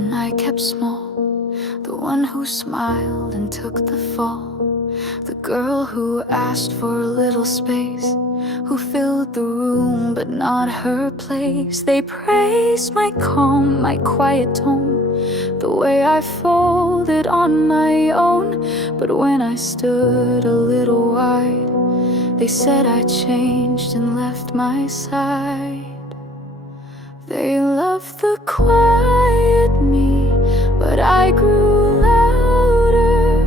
and I kept small, the one who smiled and took the fall, the girl who asked for a little space, who filled the room but not her place. They praised my calm, my quiet tone, the way I folded on my own. But when I stood a little wide, they said I changed and left my side. They loved the quiet me, but I grew louder,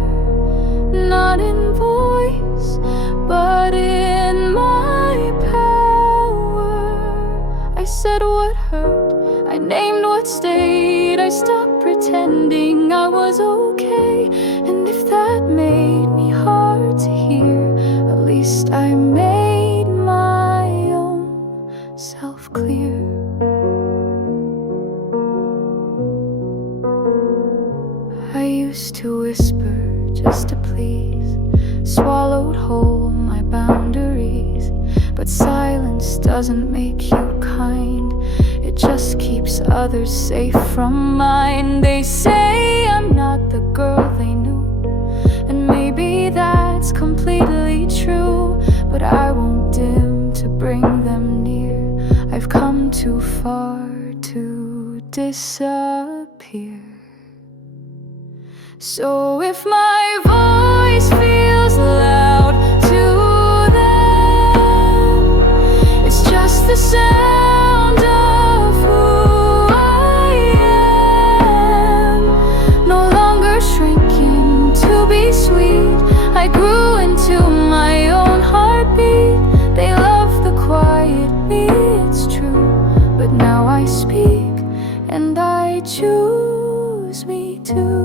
not in voice, but in my power. I said what hurt, I named what stayed, I stopped pretending I was okay. And if that made me hard to hear, at least I made my own self clear. I used to whisper just to please, swallowed whole my boundaries. But silence doesn't make you kind, it just keeps others safe from mine. They say I'm not the girl they knew, and maybe that's completely true. But I won't dim to bring them near, I've come too far to disappear. So if my voice feels loud to them, it's just the sound of who I am. No longer shrinking to be sweet, I grew into my own heartbeat. They love the quiet me, it's true, but now I speak and I choose me too.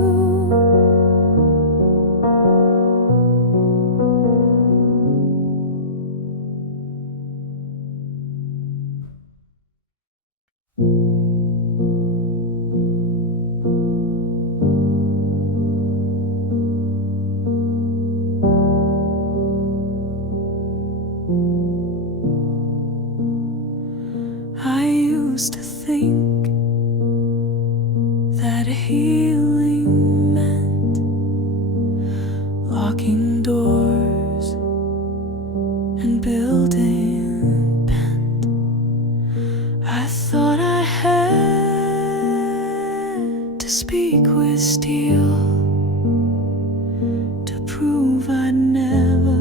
I used to think that healing meant locking doors and building bent. I thought I had to speak with steel to prove I'd never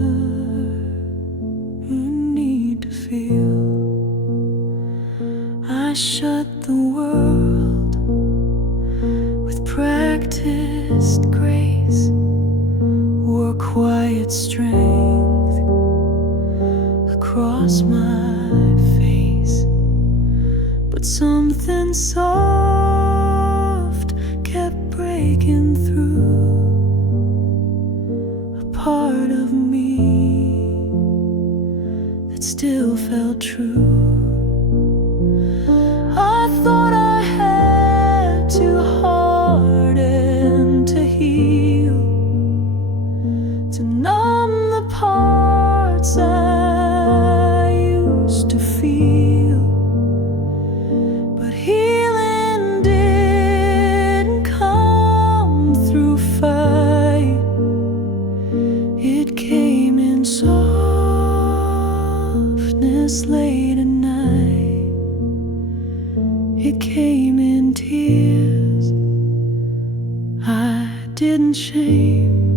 need to feel. I shut the world with practiced grace, wore quiet strength across my face. But something soft kept breaking through, a part of me that still felt true. I thought I had to harden to heal, to numb the parts I used to feel. But healing didn't come through fight, it came in softness late at night. It came in tears I didn't shame,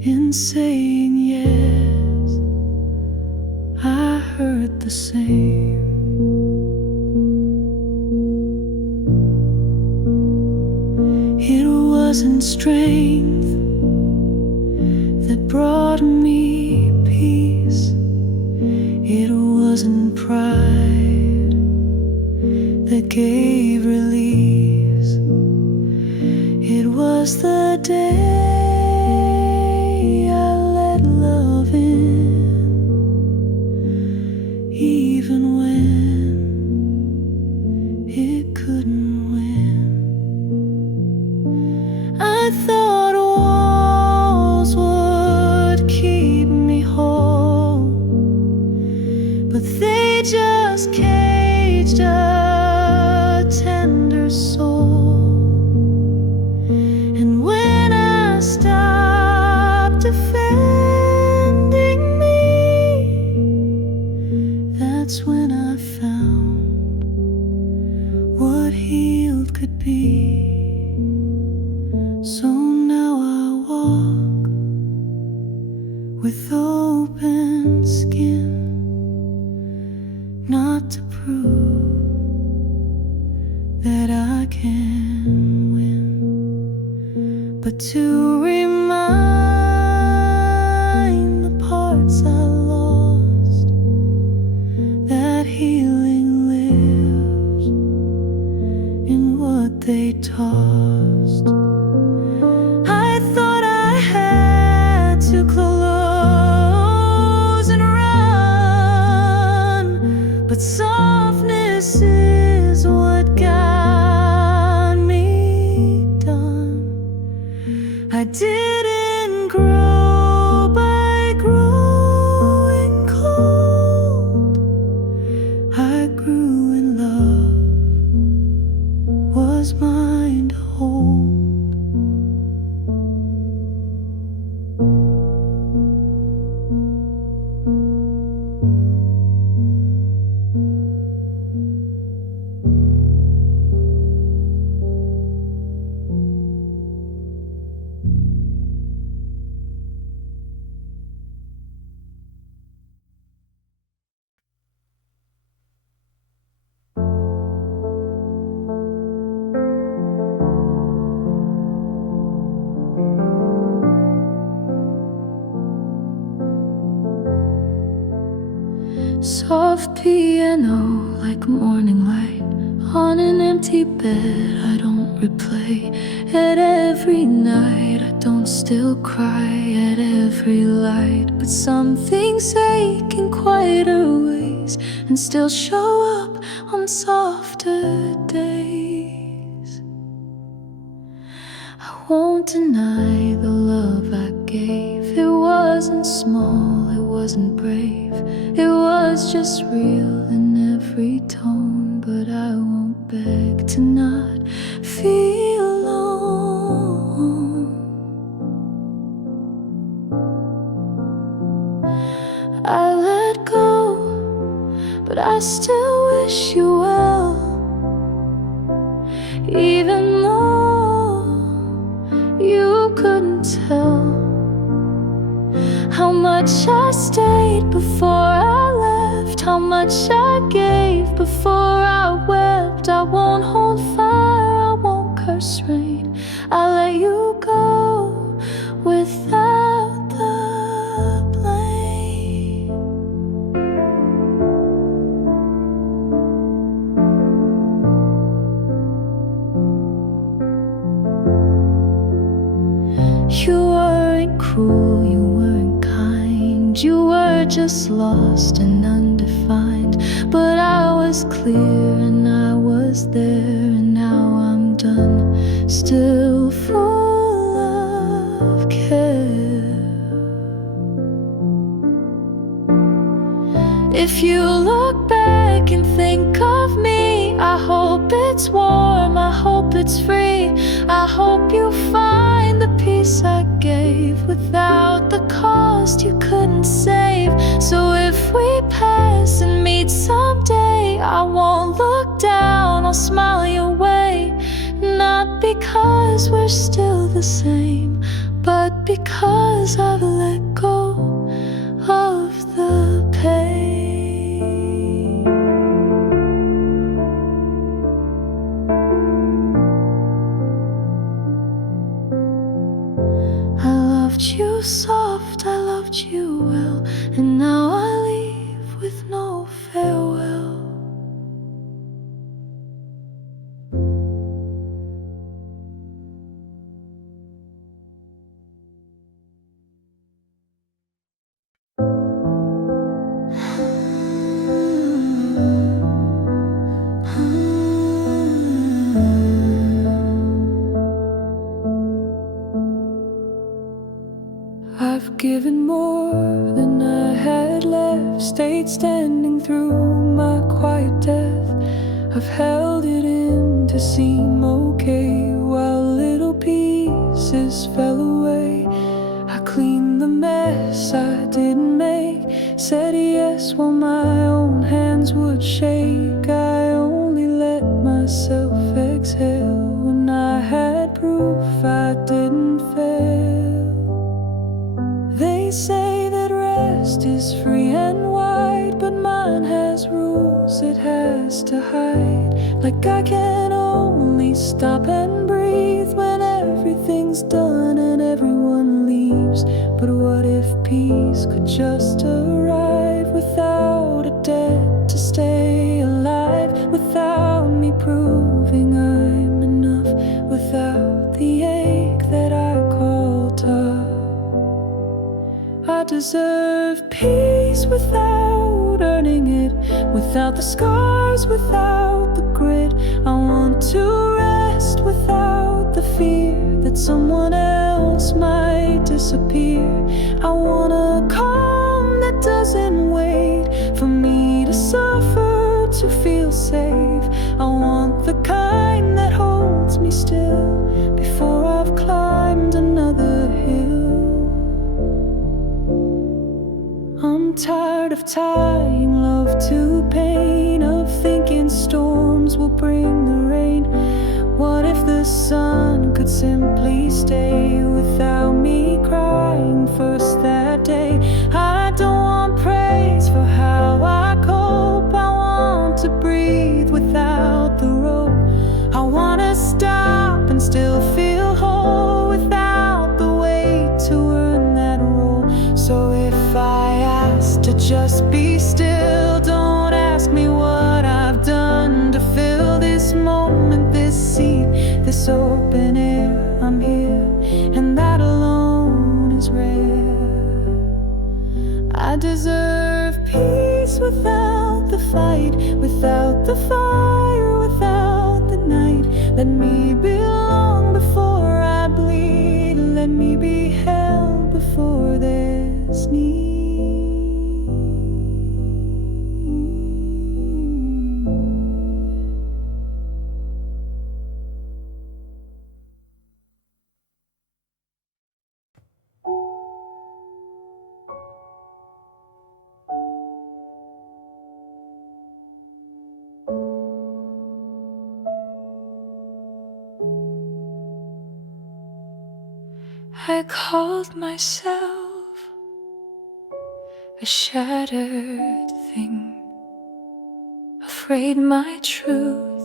in saying yes I heard the same. It wasn't strength that brought me peace, it wasn't pride that gave release. It was the day I let love in, even when it couldn't win. I thought walls would keep me whole, but they just caged a tender soul. could be. So now I walk with open skin, not to prove that I can win, but to remind the parts I lost that healing lives in what they tossed. I thought I had to close and run, but softness is what got me done. I didn't grow by growing cold. I grew in love, was mine to hold. Soft piano like morning light on an empty bed. I don't replay it every night. I don't still cry at every light, but some things ache in quieter ways and still show up on softer days. I won't deny the love I gave. It wasn't small, it wasn't brave, it was just real in every tone. But I won't beg to not feel alone. I let go, but I still wish you well, even though you couldn't tell how much I stayed before I left, how much I gave before I wept. I won't hold fire, I won't curse rain. I'll let you go without the blame. You weren't cruel, you weren't kind, you were just lost and undefined. But I was clear and I was there, and now I'm done, still full of care. If you look back and think of me, I hope it's warm, I hope it's free. I hope you find the peace I gave without the cost you couldn't save. So if we pass and meet someday, I won't look down, I'll smile your way. Not because we're still the same, but because I've let go of the pain. I loved you soft, I loved you well, and now I leave with no farewell. I've given more than I had left, stayed standing through my quiet death. I've held it in to seem okay while little pieces fell away. I cleaned the mess I didn't make, said yes while my own hands would shake. I only let myself exhale. stop and breathe when everything's done and everyone leaves. But what if peace could just arrive without a debt to stay alive, without me proving I'm enough, without the ache that I call tough? I deserve peace without earning it, without the scars, without the grit. I want to rest without the fear that someone else might disappear. I want a calm that doesn't wait for me to suffer to feel safe. I want the kind that holds me still before I've climbed another hill. I'm tired of tying love to pain, of thinking storms will bring the rain. What if the sun could simply stay without me crying first that day? I don't want praise for how I cope. I want to breathe without the rope. I want to stop and still feel whole without the weight to earn that role. So if I ask to just be still, don't ask me what I've done to fill this moment, this seat, this open air. I'm here, and that alone is rare. I deserve peace without the fight, without the fire, without the night. Let me belong before I bleed. Let me be held before there's need. I called myself a shattered thing, afraid my truth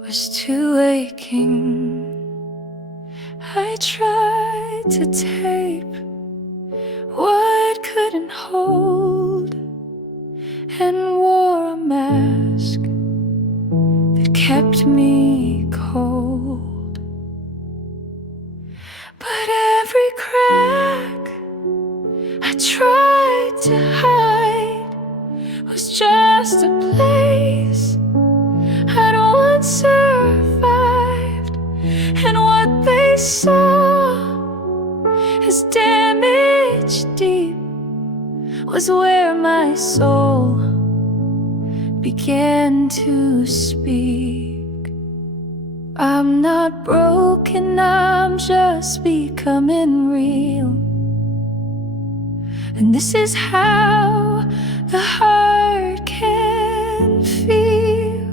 was too aching. I tried to tape what couldn't hold and wore a mask that kept me cold. But every crack I tried to hide was just a place I'd once survived. And what they saw as damage deep was where my soul began to speak. I'm not broken, I'm just becoming real. And this is how the heart can feel.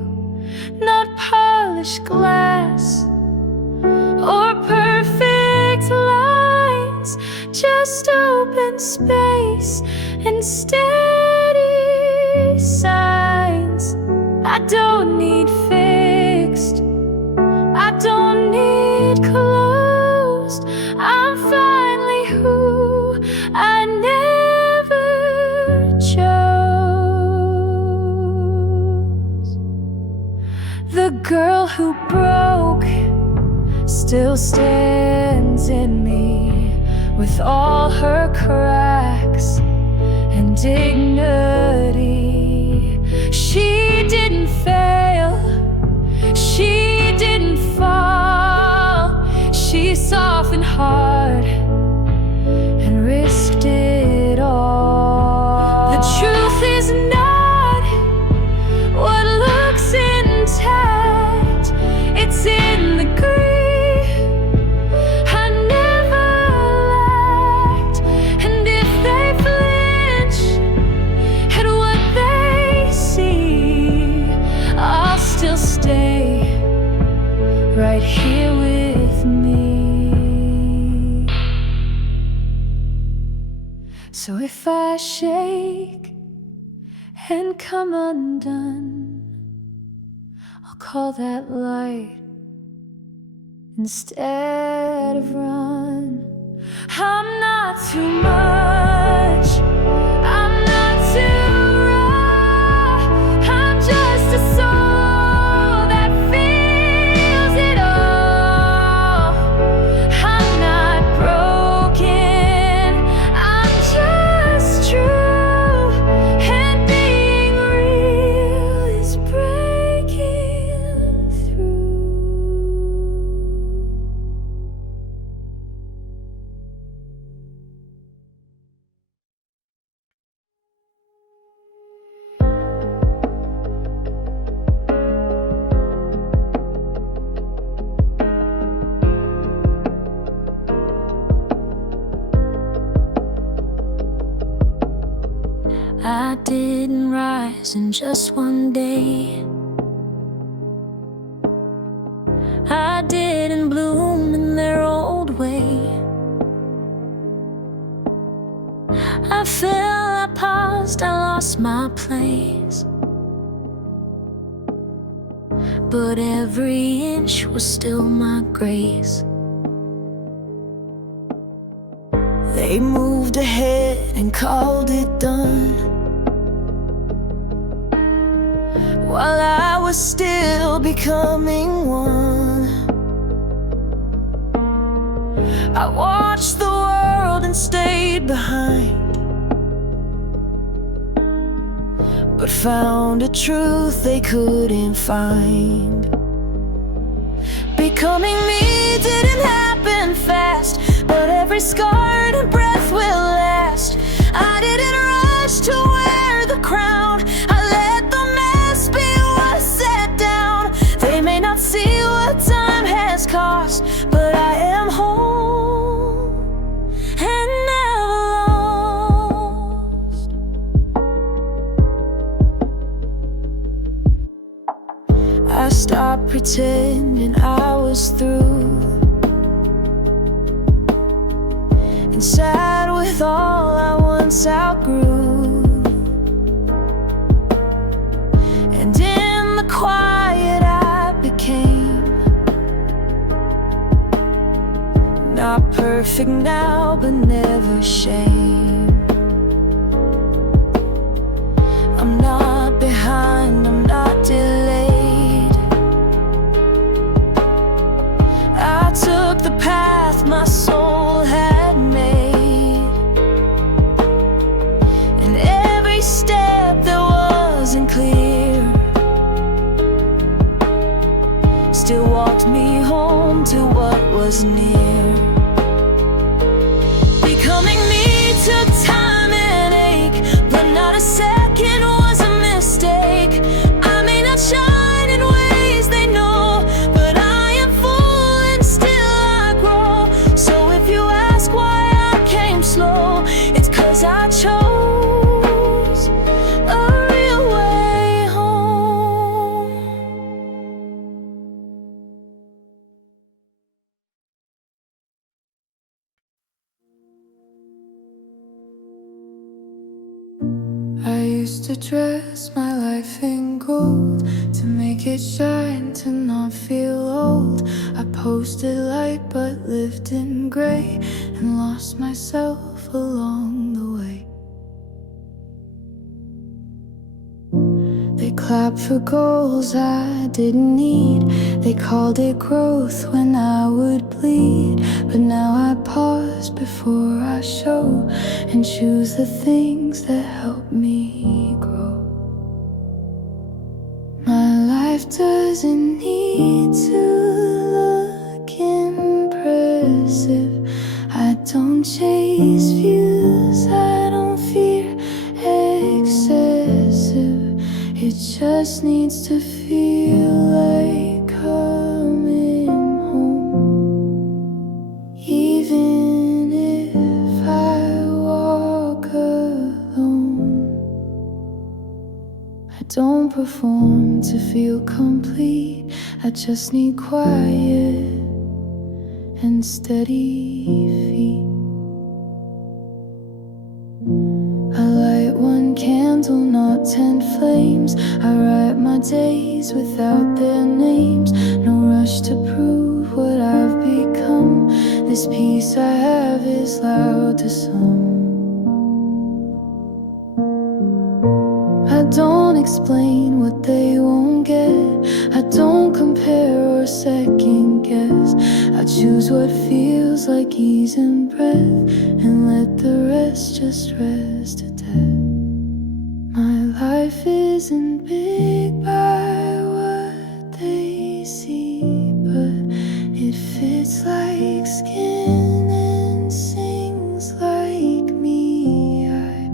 Not polished glass or perfect lines, just open space and steady signs. I don't need fixed, I don't need closed. I'm finally who I never chose. The girl who broke still stands in me, with all her cracks and dignity. She didn't fail, she didn't fall. She softened hard and risked it all. The truth is not what looks intact, it's in the grief I never lacked. And if they flinch at what they see, I'll still stay right here with me. So if I shake and come undone, I'll call that light instead of run. I'm not too much, I'm not too raw, I'm just a soul that feels it all. I'm not broken, I'm just true, and being real is breaking through. I didn't rise in just one day. I didn't bloom in their old way. I fell, I paused, I lost my place. But every inch was still my grace. They moved ahead and called it done, while I was still becoming one. I watched the world and stayed behind, but found a truth they couldn't find. Becoming me didn't happen fast, but every scar and breath will last. I didn't rush to wear the crown, I let the mask be what set down. They may not see what time has cost, but I am whole and never lost. I stopped pretending I was through, and sat with all I once outgrew. And in the quiet I became, not perfect now, but never shame. I'm not behind, I'm not delayed. I took the path my soul had made, and every step that wasn't clear still walked me home to what was near. Becoming me took time and ache, but not a second was a mistake. I may not shine in ways they know, but I am full and still I grow. So if you ask why I came slow, it's 'cause I chose a real way home. I used to dress my life in gold to make it shine, to not feel old. I posted light but lived in gray and lost myself along the way. They clapped for goals I didn't need, they called it growth when I would bleed. But now I pause before I show and choose the things that help me grow. My life doesn't need to look impressive. I don't chase views, I don't fear excessive. It just needs to feel like coming home. Even if I walk alone, I don't perform to feel complete. I just need quiet and steady feet. I light one candle crystal, not tend flames. I write my days without their names. No rush to prove what I've become. This peace I have is loud to some. I don't explain what they won't get. I don't compare or second guess. I choose what feels like ease and breath, and let the rest just rest to death. My life isn't big by what they see, but it fits like skin and sings like me. I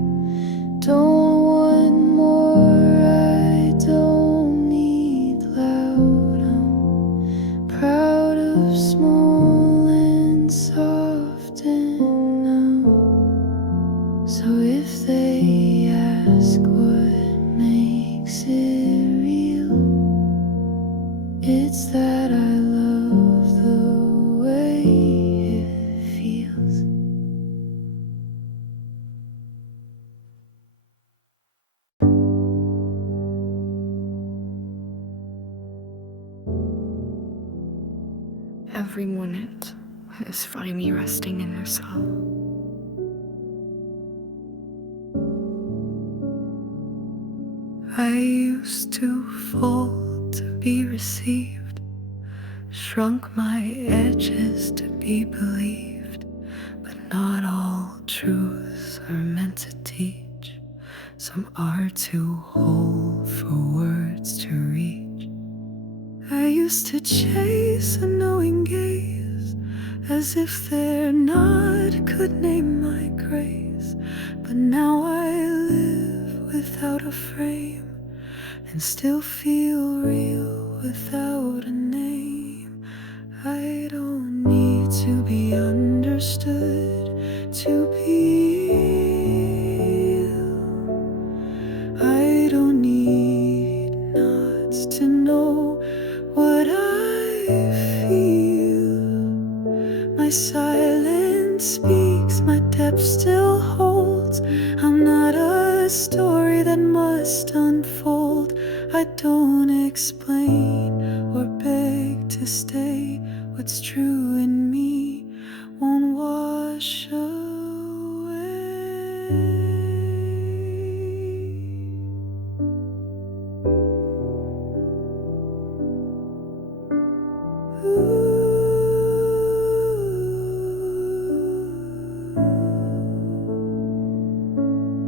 don't want more, I don't need loud. I'm proud of small and soft and now. So if they ask what makes it real, it's that I love the way it feels. Every minute is finding me resting in your soul. I used to fall to be received, shrunk my edges to be believed, but not all truths are meant to teach. Some are too whole for words to reach. I used to chase a knowing gaze, as if their nod could name my grace. But now I live without a frame, and still feel real without a name. I don't need to be understood to be real. I don't need nods to know what I feel. My silence speaks, my depth still holds. I'm not a story that must unfold. I don't explain or beg to stay. What's true in me won't wash away.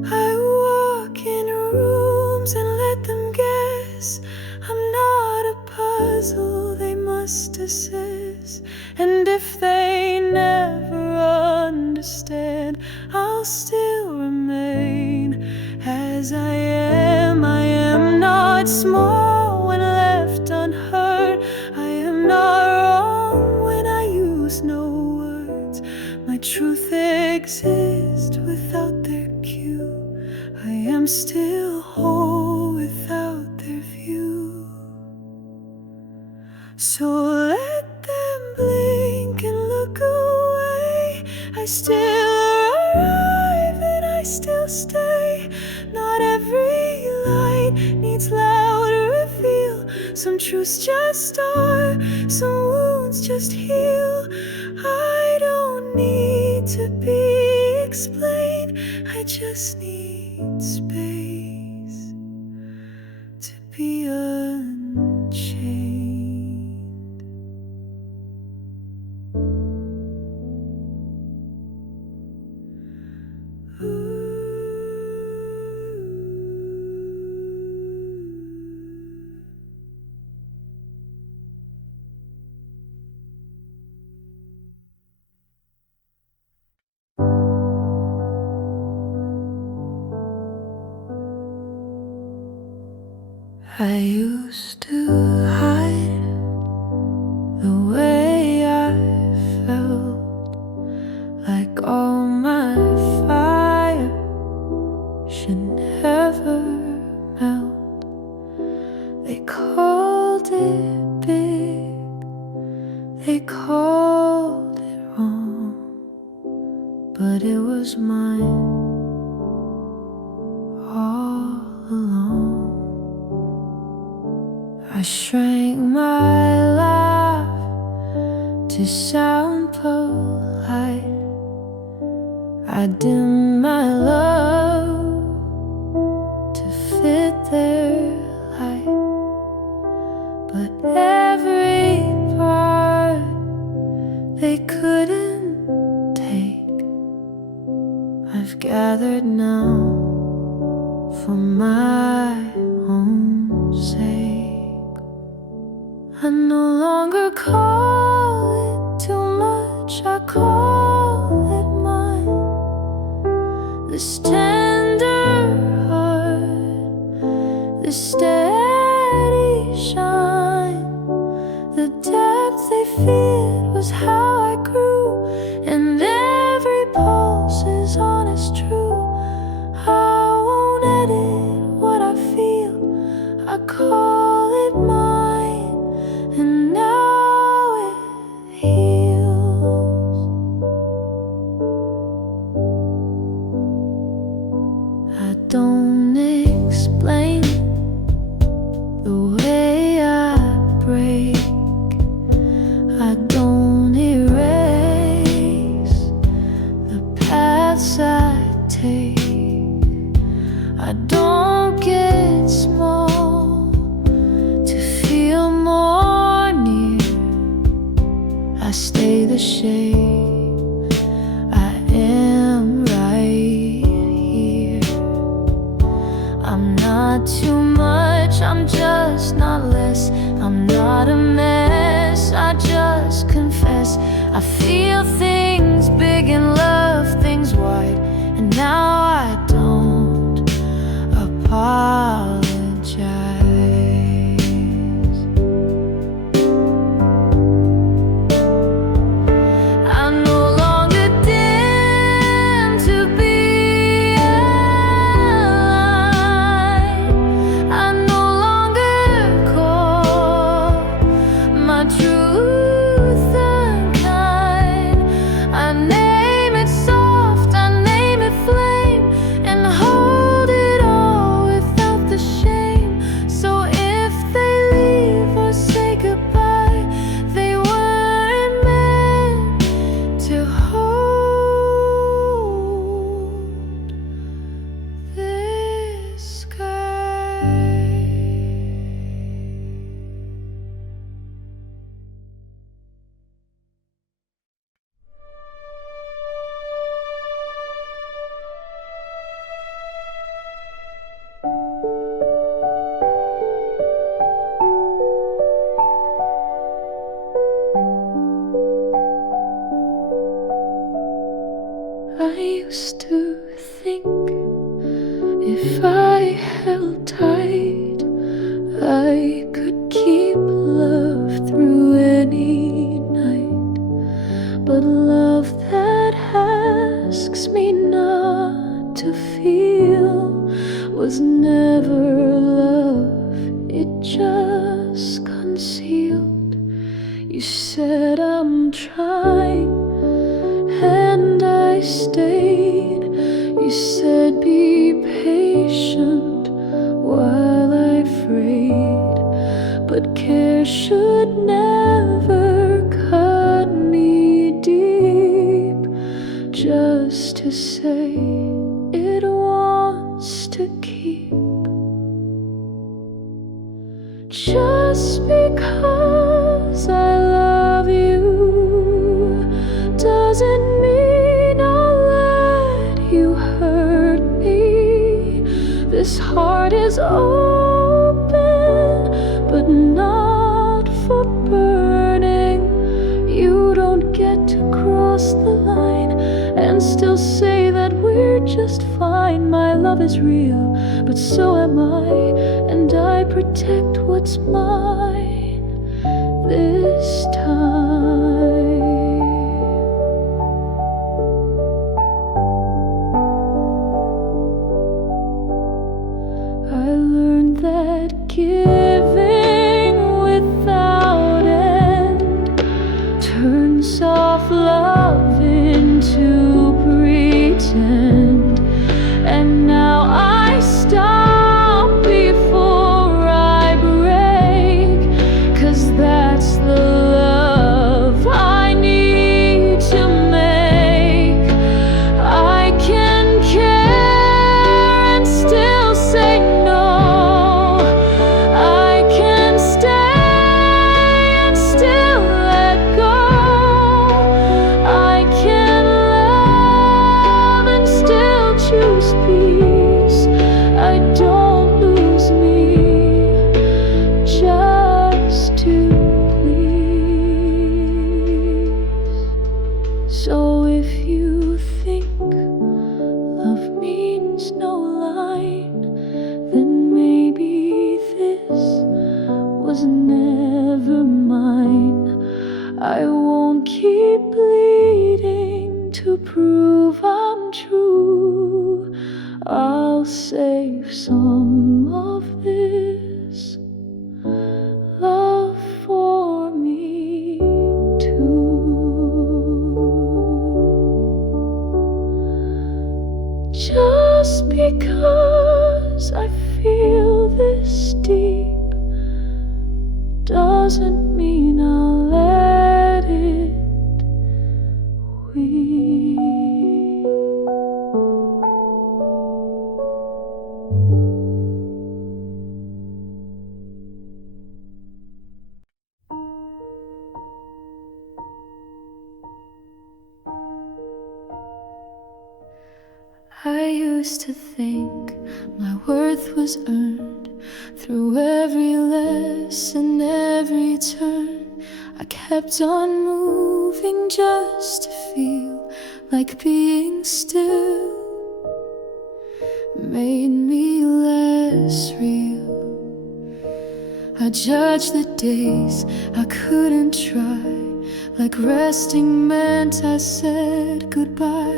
I walk in rooms and let them guess. I'm not a puzzle they must assess. And if they never understand, I'll still remain as I am. I am not small when left unheard. I am not wrong when I use no words. My truth exists without their cue. I am still whole without their view. So let them blink and look away. I still arrive and I still stay. Not every light needs loud reveal. Some truths just are, some wounds just heal. I don't need to be explained, I just need space to be unchained. I used to hide the way I felt, like all my fire should never melt. They called it big, they called it wrong, but it was mine all I shrank my laugh to sound polite. I dimmed my love to fit their light. But every part they couldn't take, I've gathered now for my own sake. I no longer call it too much, I call it mine. This tender heart, this steady shine, the depth they feared was how I grew, and every pulse is honest, true. I won't edit what I feel, I call it mine, and now it heals. I don't explain the way I break, I don't erase the paths I take. I don't get small to feel more near. I stay the shape I am right here. I'm not too much, I'm just not less. I'm not a mess, I just confess. I feel things big and love things wide, and now I don't apologize. I no longer dim to be alive. I no longer call my truth unkind. I name it soft, I name it flame, and hold it all without the shame. So if they leave or say goodbye, they weren't meant to hold this sky. I used to think if I held tight, I could keep love through any night. But love that asks me not to feel was never love, it just concealed. You said I'm trying, and I stayed. You said be patient while I frayed, but care should never cut me deep, just to say it wants to keep. Just because I love you doesn't mean I'll let you hurt me. This heart is open, but not for burning. You don't get to cross the line and still say that we're just fine. My love is real, but so am I, and I protect what's mine this time. I learned that giving without end turns soft love into pretend, and now I stop before I break. I won't keep bleeding to prove I'm true. I'll save some of this love for me too. Just because I feel this deep doesn't mean I'll let it weep. I used to think my worth was earned through every lesson, every turn. I kept on moving just to feel like being still made me less real. I judged the days I couldn't try, like resting meant I said goodbye.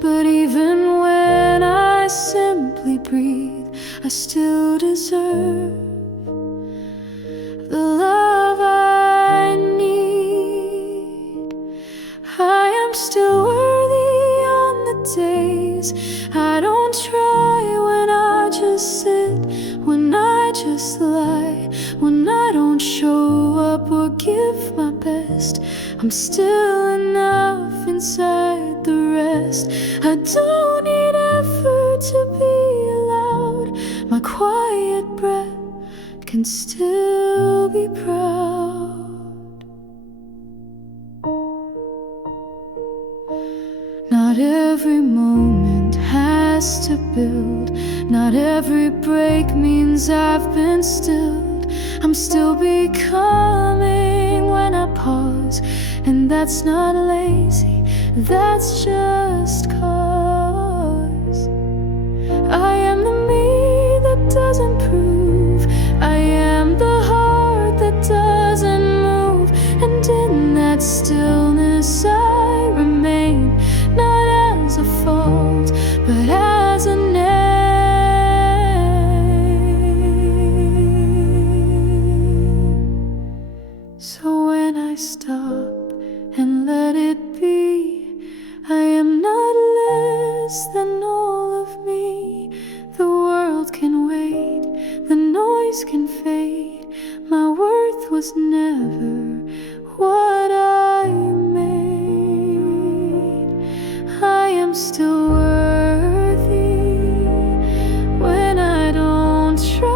But even when I simply breathe, I still deserve the love I need. I am still worthy on the days I don't try, when I just sit, when I just lie, when I don't show up or give my best. I'm still enough inside the rest. I don't need effort to be allowed. My quiet breath can still be proud. Not every moment has to build. Not every break means I've been stilled. I'm still becoming when I pause, and that's not lazy, that's just cause I am the me that doesn't prove. I am the heart that doesn't move. And in that stillness I remain, not as a fault, but as a name. So when I stop and let it be, I am not less than all of me. The world can wait, the noise can fade. My worth was never what I made. I am still worthy when I don't try,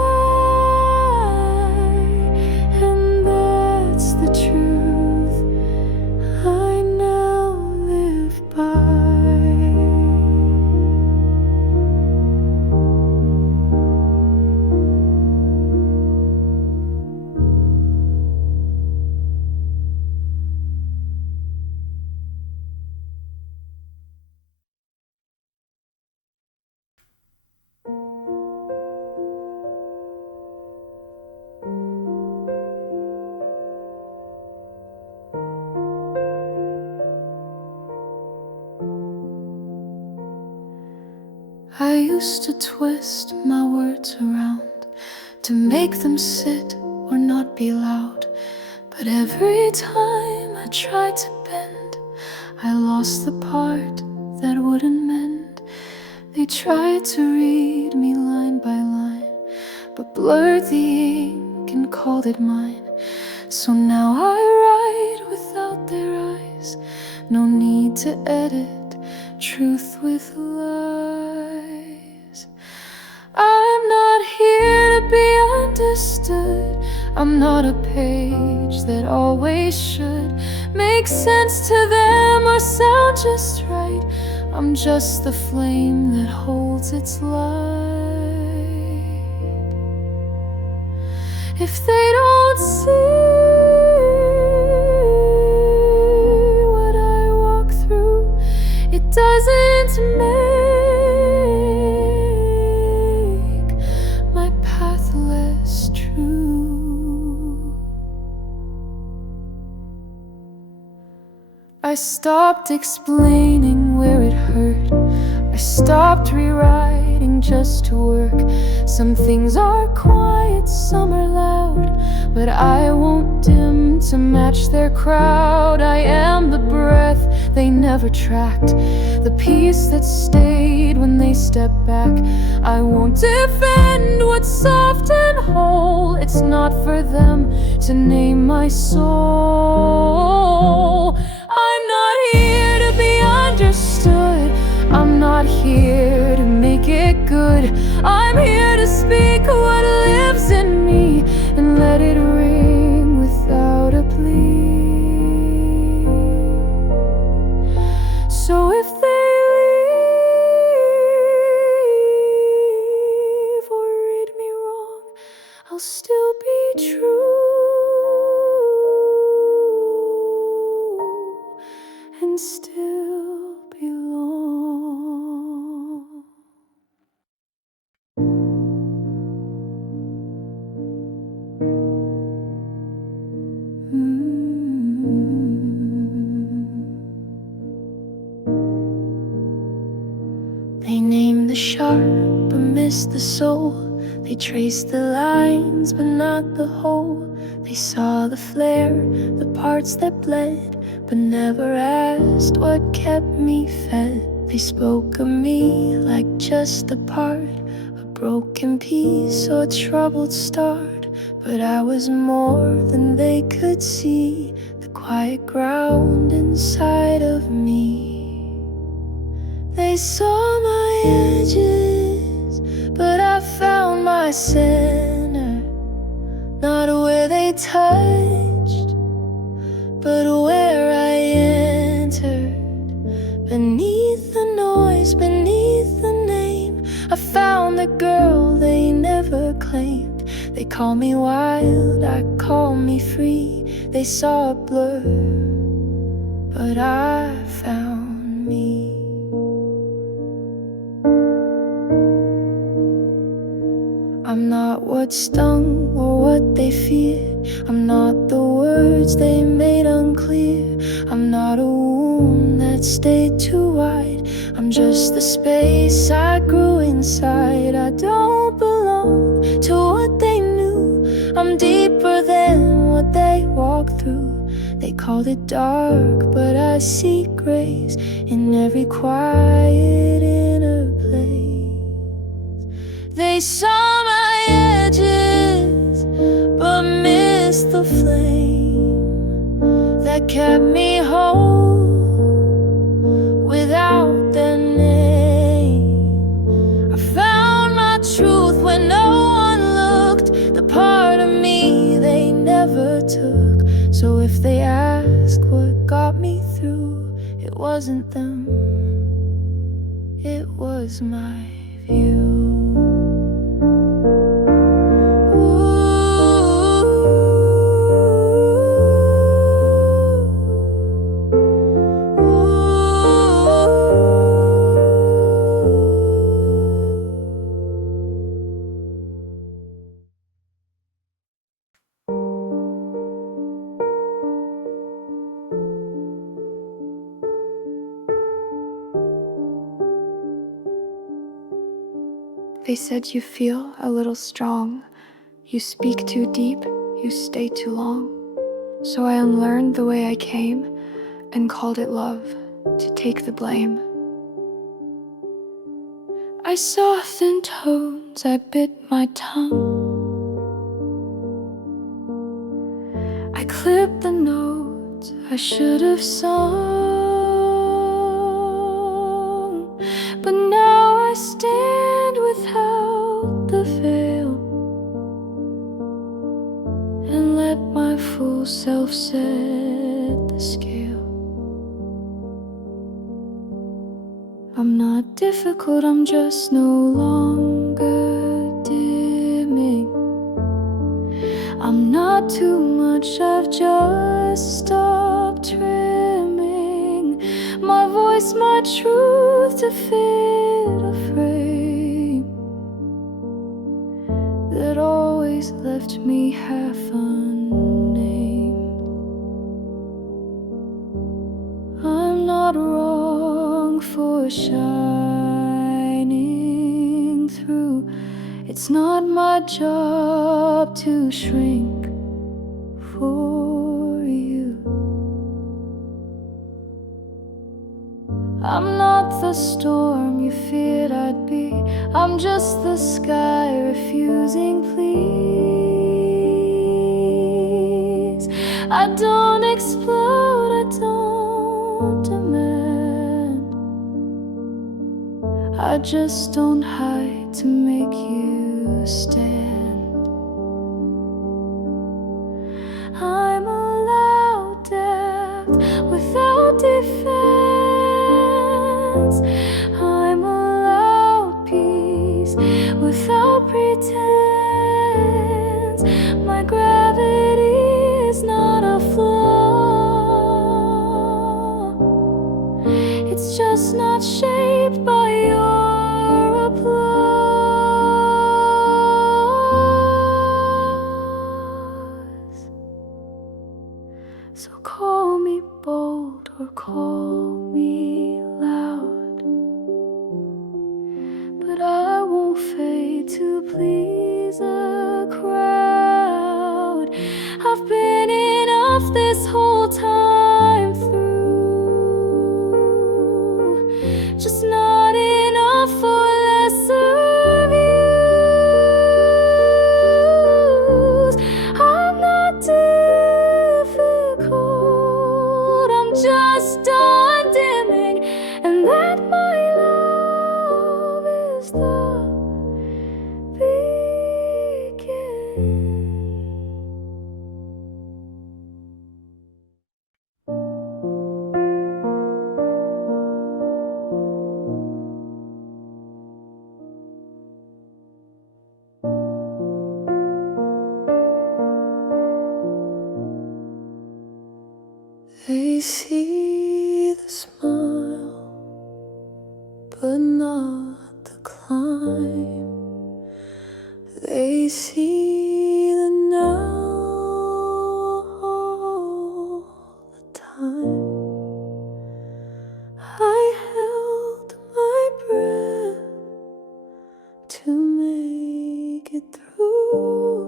and that's the truth I now live by. I used to twist my words around to make them sit or not be loud. But every time I tried to bend, I lost the part that wouldn't mend. They tried to read me line by line, but blurred the ink and called it mine. So now I write without their eyes. No need to edit truth with lies. I'm not here to be understood. I'm not a page that always should make sense to them or sound just right. I'm just the flame that holds its light. If they don't see what I walk through, it doesn't make my path less true. I stopped explaining where it hurt. I stopped rewriting just to work. Some things are quiet, some are loud, but I won't dim to match their crowd. I am the breath they never tracked, the peace that stayed when they stepped back. I won't defend what's soft and whole. It's not for them to name my soul. I'm not here to be understood. I'm not here to make it good. I'm here to speak what lives in me and let it ring without a plea. So if they leave or read me wrong, I'll still be true and still belong. They name the sharp but miss the soul. They traced the lines but not the whole. They saw the flare, the parts that bled, but never asked what kept me fed. They spoke of me like just a part, a broken piece or a troubled start. But I was more than they could see, the quiet ground inside of me. They saw my edges, but I found my center. Not where they touched, but where I entered. Beneath the noise, beneath the name, I found the girl they never claimed. They call me wild, I call me free. They saw a blur, but I found me. I'm not what stung or what they feared. I'm not the words they made unclear. I'm not a wound that stayed too wide. I'm just the space I grew inside. I don't belong to what they knew. I'm deeper than what they walked through. They called it dark, but I see grace in every quiet inner place. They saw my edges, but missed the flame that kept me whole without their name. I found my truth when no one looked, the part of me they never took. So if they ask what got me through, it wasn't them, it was my view. They said you feel a little strong, you speak too deep, you stay too long. So I unlearned the way I came and called it love, to take the blame. I softened tones, I bit my tongue. I clipped the notes I should have sung. But now I stand without the veil and let my full self set the scale. I'm not difficult, I'm just no longer dimming. I'm not too much, I've just stopped trimming my voice, my truth to fit a frame that always left me half unnamed. I'm not wrong for shining through. It's not my job to shrink for you. I'm not the storm you feared I'd be. I'm just the sky refusing please. I don't explode, I don't demand. I just don't hide to make you stand. I'm allowed depth without defense. I'm allowed peace without pretense. My gravity is not a flaw. It's just not shaped by your applause. So call me bold or call me loud, but I won't fade to please a crowd. I've been enough this whole time through, just not enough for lesser views. I'm not difficult, I'm just undimming, and that my love is the begin. They see the smile, but not the climb. They see the now all the time. I held my breath to make it through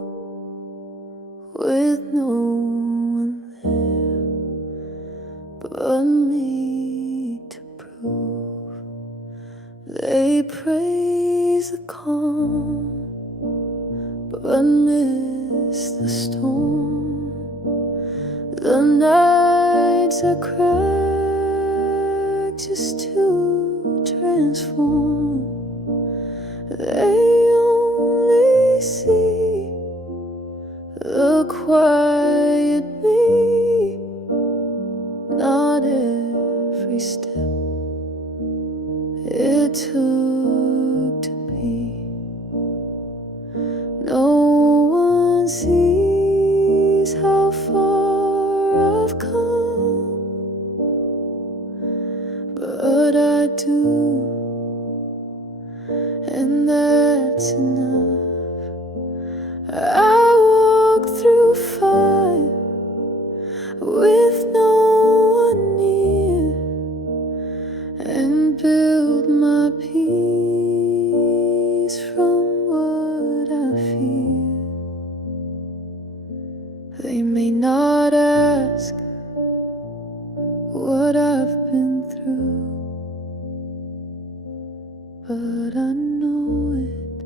with no one there but me to prove. They praise the calm, but miss the storm. The nights are cracked just to transform. They only see the quiet me, not every step it took to be. No one sees how far I've come, but I do, and that's enough. I walk through fire with no one near, and build my peace from what I fear. They may not ask what I've been through, but I know it,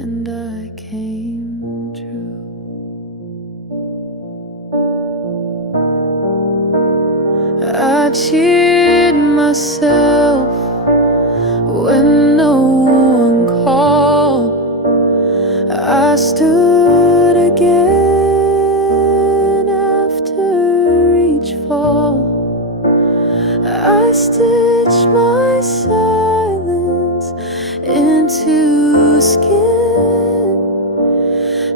and I came true. I cheered myself when no one called. I stood again after each fall. I stitched my silence into skin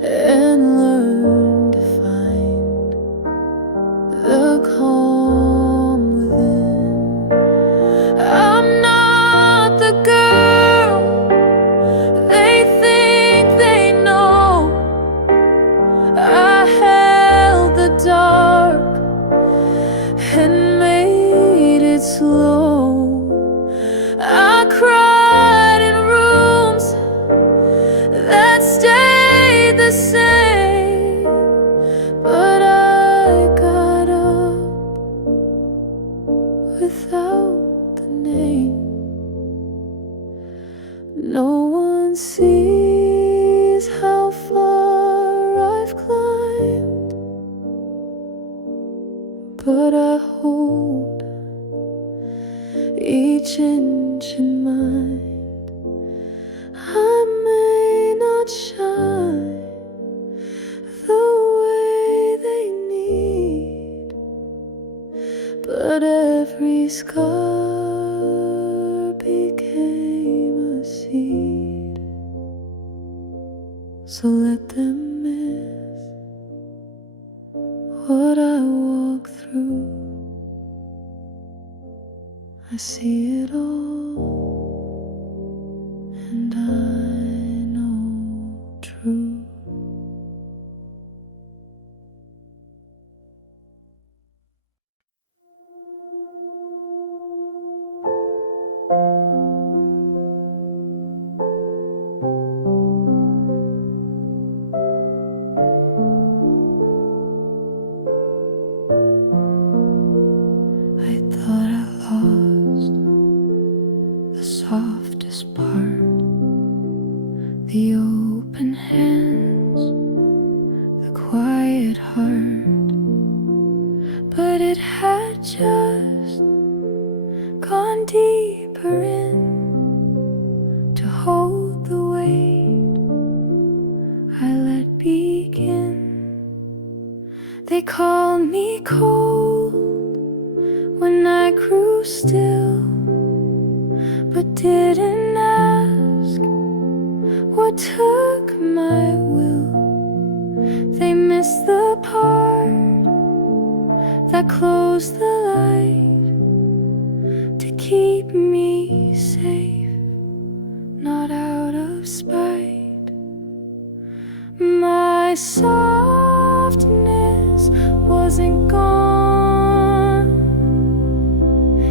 and learned to find the calm within. I'm not the girl they think they know. I held the dark and made but I hold each inch in mind. I may not shine the way they need, but every scar became a seed. So let them miss what I walk through. I see it all, and I know true. I thought I lost the softest part, the open hands, the quiet heart, but it had just gone deeper in to hold the weight I let begin. They called me cold when I grew still, but didn't ask what took my will. They missed the part that closed the light to keep me safe, not out of spite. My softness wasn't gone,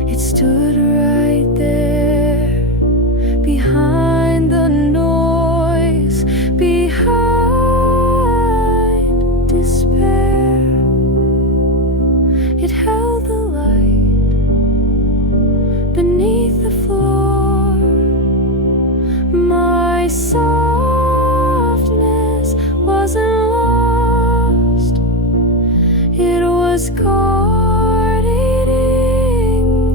it stood right there behind the noise, behind despair. It held the light beneath the floor. My softness wasn't lost, it was guarding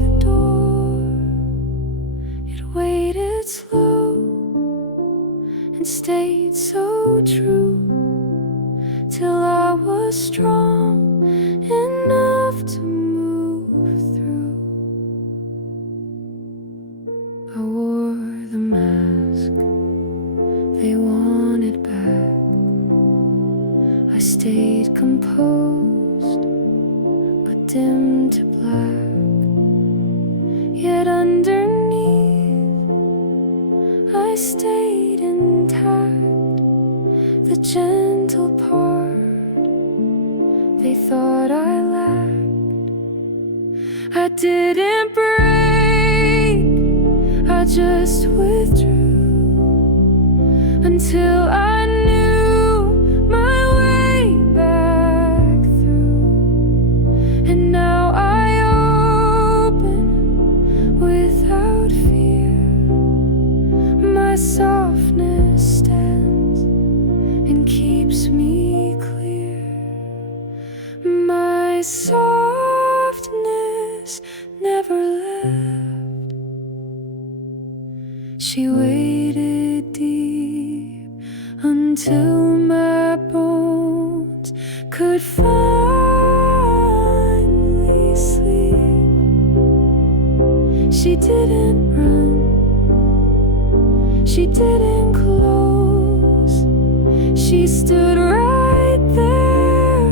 the door. It waited slow and stayed so true till I was strong enough to move through. I wore the mask they wanted back. I stayed composed but dim to black. Yet underneath I stayed intact, the gentle part they thought I lacked. I didn't break, I just withdrew until I knew my way back through. And now I open without fear. My softness stands and keeps me clear. My softness never left. She waited deep until my bones could finally sleep. She didn't run, she didn't close, she stood right there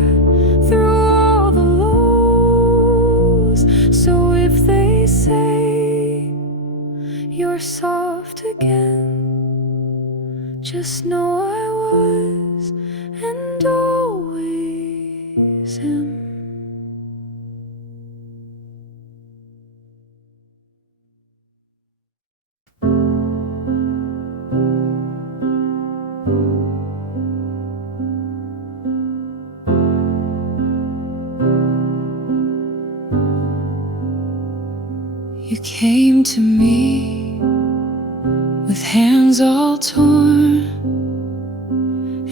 through all the lows. So if they say you're soft again, just know I was and always am. You came to me with hands all torn,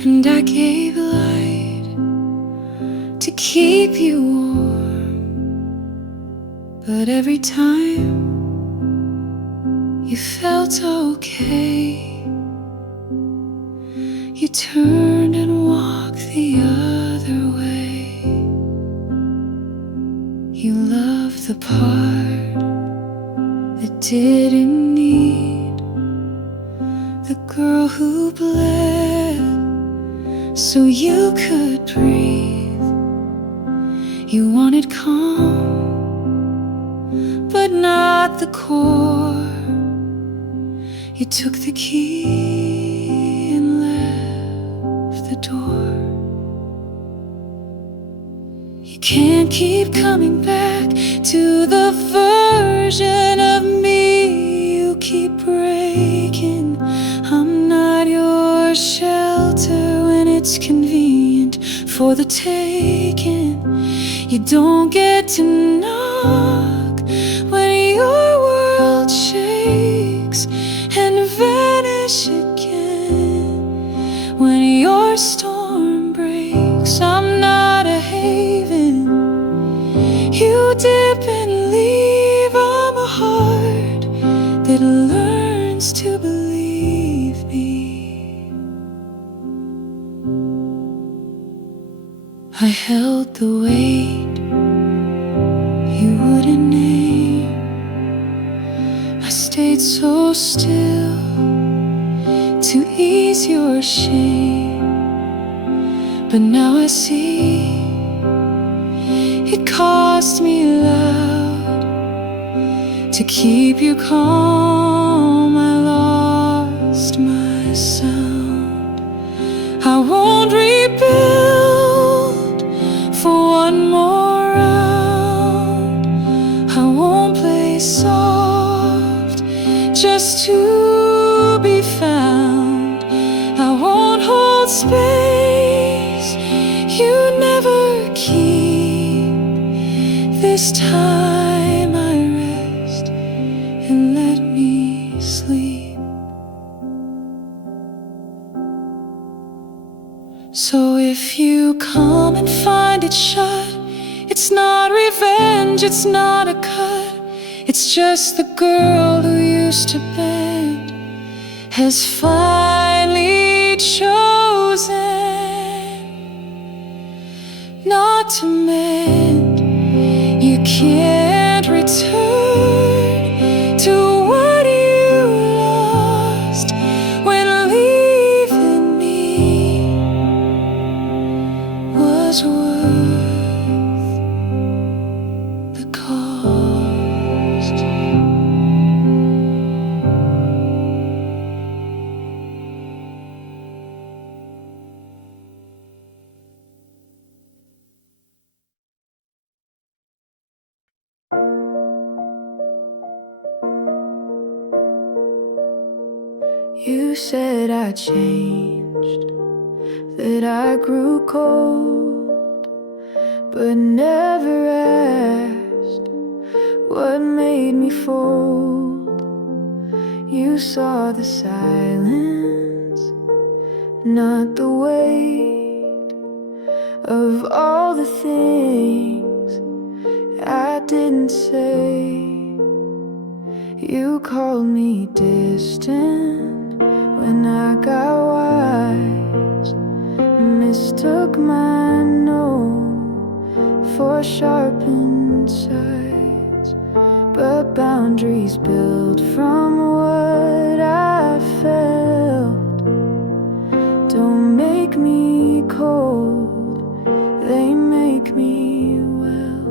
and I gave light to keep you warm. But every time you felt okay, you turned and walked the other way. You loved the part that didn't need the girl who bled so you could breathe. You wanted calm, but not the core. You took the key and left the door. You can't keep coming back to the version of me you keep breaking. I'm not your shelter when it's convenient for the taking. You don't get to knock when your world shakes and vanish again when your storm breaks. I'm not a haven you dip and leave. I'm a heart that learns to believe me. I held the weight you wouldn't name. I stayed so still to ease your shame. But now I see it cost me loud to keep you calm. I lost my sound. I won't rebuild for one more round. I won't play soft just to be found. I won't hold space you never keep. This time I rest and let me sleep. So if you come and find it shut, it's not revenge, it's not a cut. It's just the girl who used to bend has finally chosen not to mend. You can't return to what you lost when leaving me was worth the cost. You said I changed, that I grew cold, but never asked what made me fold. You saw the silence, not the weight of all the things I didn't say. You called me distant when I got wise, mistook my no for sharpened sides. But boundaries built from what I felt don't make me cold, they make me well.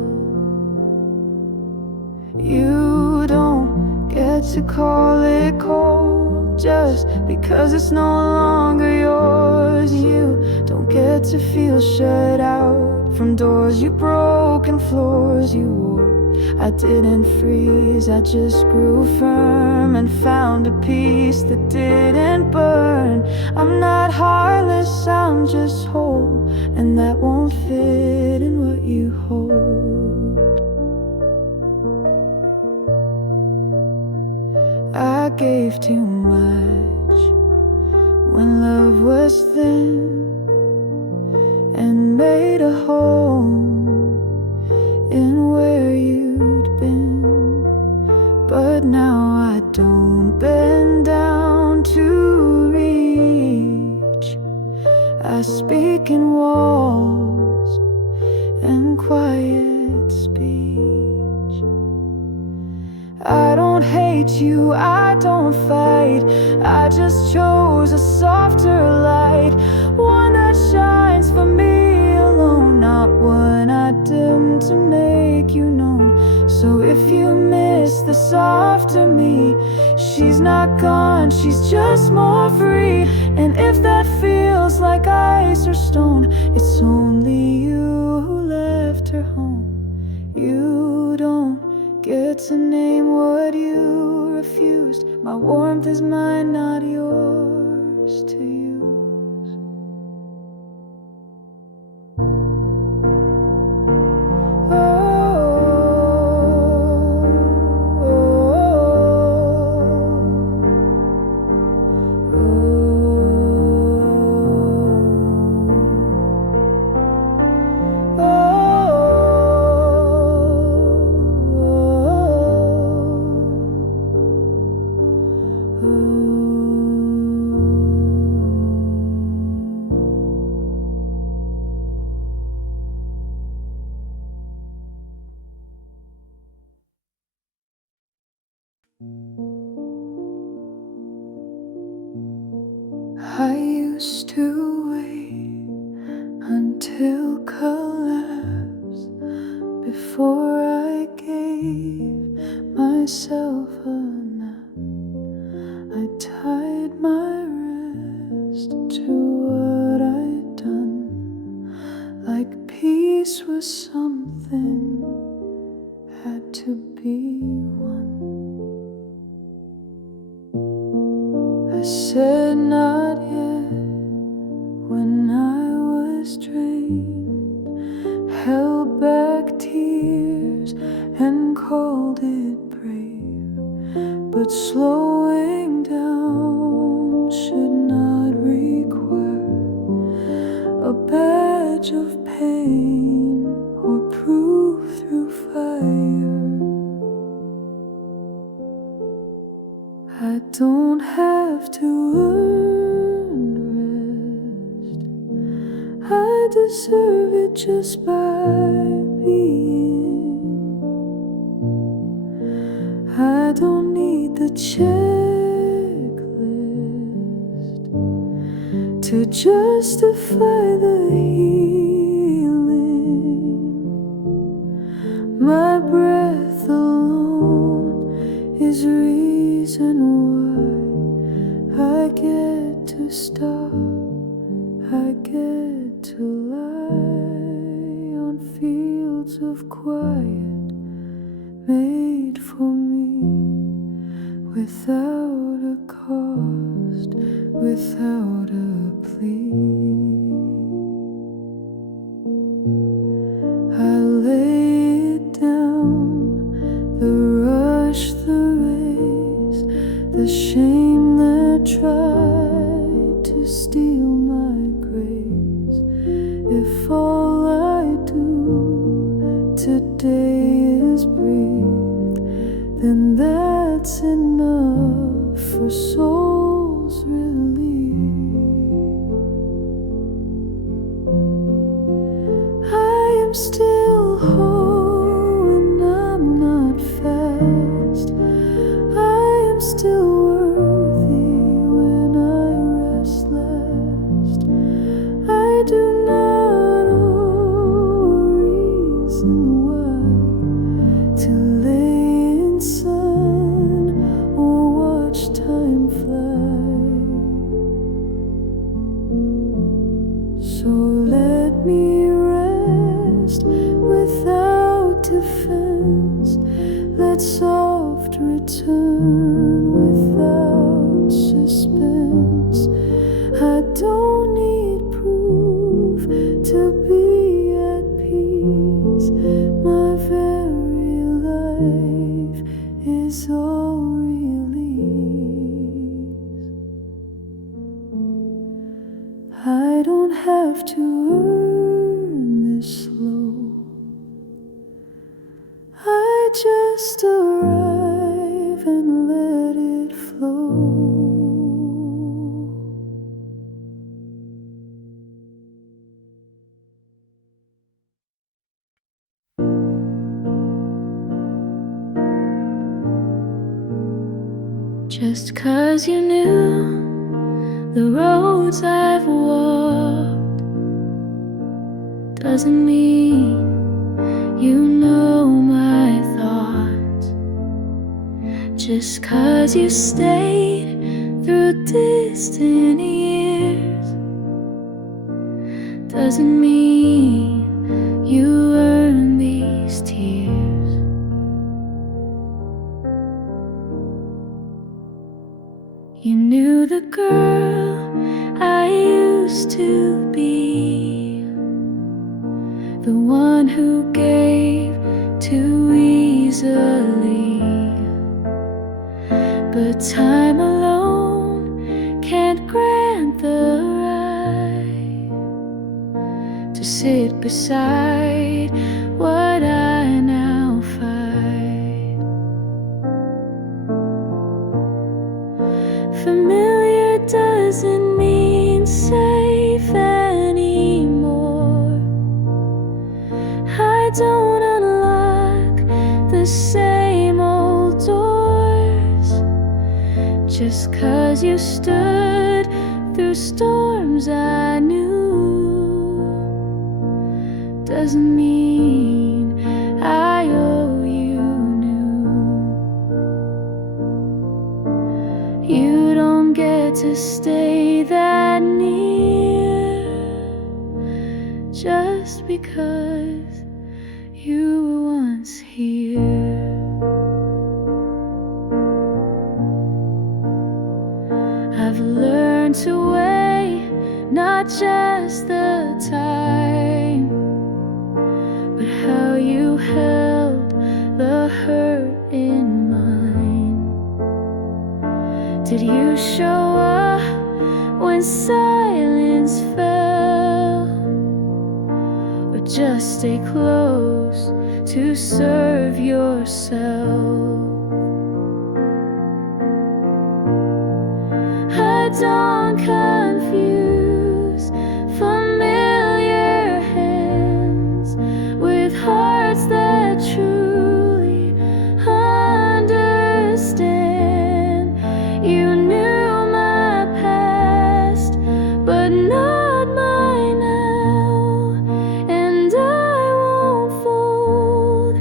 You don't get to call it cold just because it's no longer yours. You don't get to feel shut out from doors you broke and floors you wore. I didn't freeze, I just grew firm and found a peace that didn't burn. I'm not heartless, I'm just whole, and that won't fit in what you hold. I gave too much when love was thin, and made a home in where you'd been. but now I don't bend down to reach. I speak in walls and quiet speech. I don't hate you, I don't fight. I just chose a softer light, one that shines for me alone, not one I dim to make you known. So if you miss the softer me, she's not gone, she's just more free. And if that feels like ice or stone, it's only you who left her home. You don't get to name what you refused. My warmth is mine, not yours to use. I used to wait until collapse before I gave myself a nap. I tied my wrist to what I'd done, like peace was something had to be won. I said not yet when I was drained, held back tears and called it brave. But slowing down should not require a badge of pain or proof through fire. I don't have to earn rest, I deserve it just by being. I don't need the checklist to justify the healing. My breath alone is reason why I get to stop, I get to lie on fields of quiet made for me, without a cost, without a plea. I lay it down, the rush, the race, the shame that tried to steal my grace. If all I do today is breathe, then that's enough for soul's relief. I am still whole and I'm not fast. I am still worthy when I rest last. I do not owe a reason why to lay in sun or watch time fly. So let me rest without defense. Let soft return without suspense. I don't need proof to be at peace. My very life is all release. I don't have to earn this slow, I just arrive live and let it flow. Just 'cause you knew the roads I've walked doesn't mean you know my thoughts. Just 'cause you stayed through distant years doesn't mean you earned these tears. You knew the girl I used to be, the one who gave too easily. But time alone can't grant the right to sit beside what I now fight. Familiar doesn't mean safe anymore. I don't unlock the same old doors. Just 'cause you stood through storms I knew doesn't mean I owe you new. You don't get to stay that near just because you were once here. I've learned to weigh not just the time, but how you held the hurt in mind. Did you show up when silence fell, or just stay close to serve yourself? I don't confuse familiar hands with hearts that truly understand. You knew my past, but not mine now, and I won't fold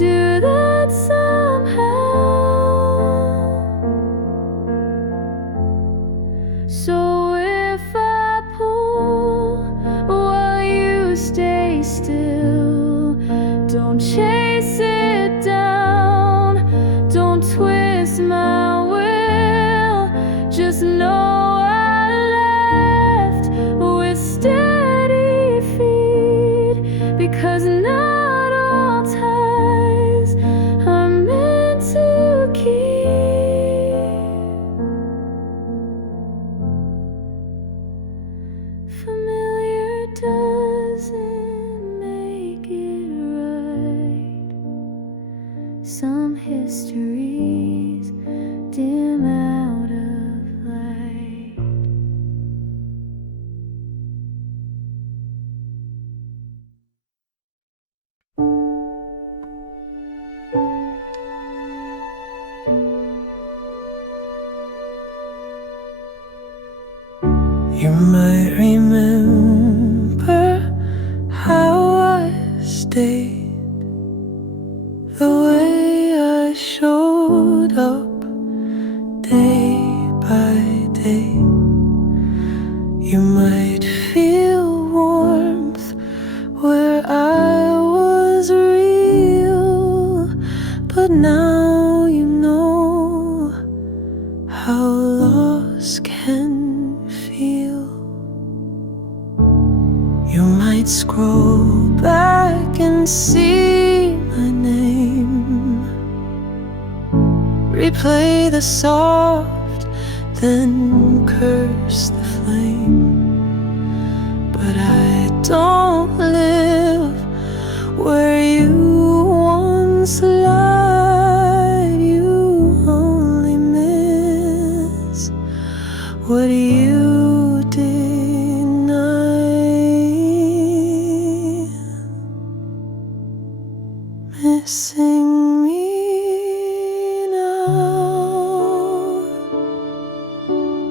to that somehow. So if I pull while you stay still, don't chase it down, don't twist my will. Just know I left with steady feet, because not all ties are meant to keep. Familiar doesn't make it right. Some histories dim out of light. You might remember how I stayed, the way I showed up day by day. You might feel warmth where I was real, but now you know how loss can feel. You might scroll back and see my name, replay the soft, then curse the flame. But I don't live where you once lied. You missing me now.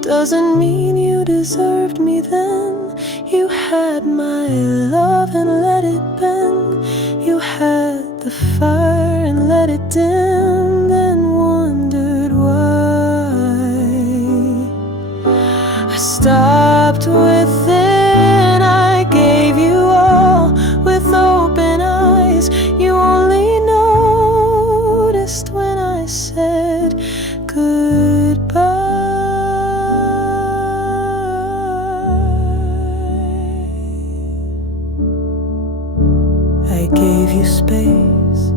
Doesn't mean you deserved me then. You had my love and let it bend. You had the fire and let it dim, then wondered why I stopped within. I gave you all with open eyes. You only noticed when I said goodbye. I gave you space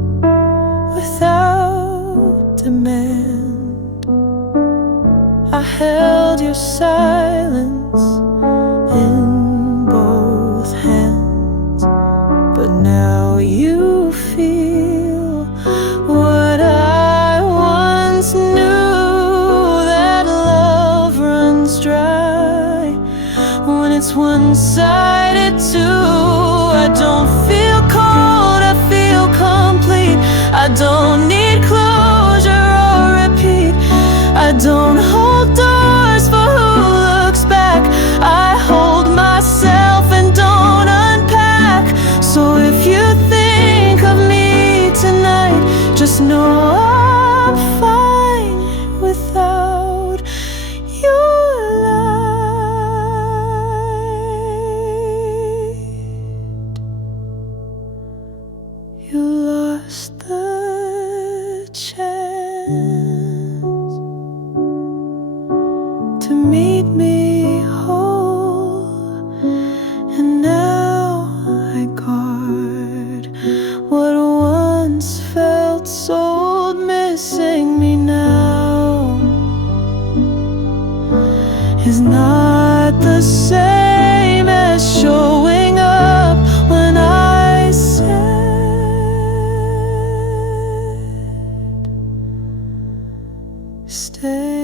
without demand. I held your silence in both hands. But now you feel what I once knew, that love runs dry when it's one-sided too. I don't feel cold, I feel complete. I don't need closure or repeat. I don't hold doors for who looks back. I hold myself and don't unpack. So if you think of me tonight, just know I'm fine without your light. You lost the chance to meet me whole, and now I guard what once felt so missing me now is not the same as showing up when I said stay.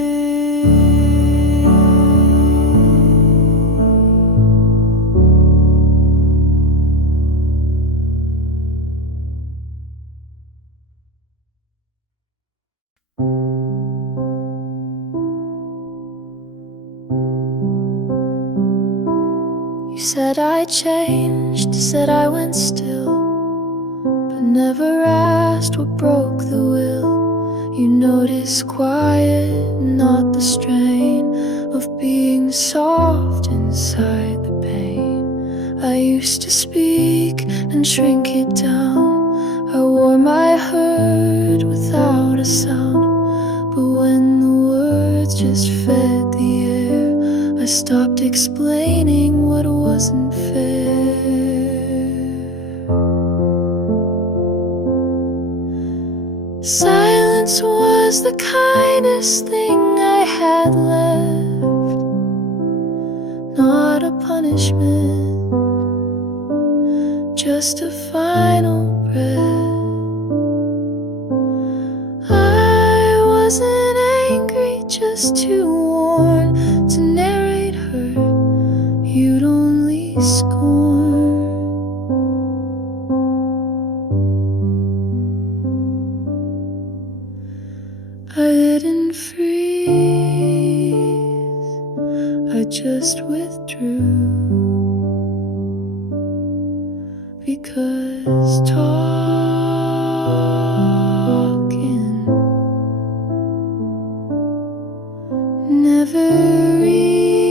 You said I changed, said I went still, but never asked what broke the will. You noticed quiet, not the strain of being soft inside the pain. I used to speak and shrink it down. I wore my hurt without a sound. But when the words just fed the air, I stopped explaining what wasn't fair. Silence was the kindest thing I had left, not a punishment, just a final breath. I wasn't angry, just too worn to narrate hurt you'd only scorn. I didn't freeze, I just withdrew, because talking never reached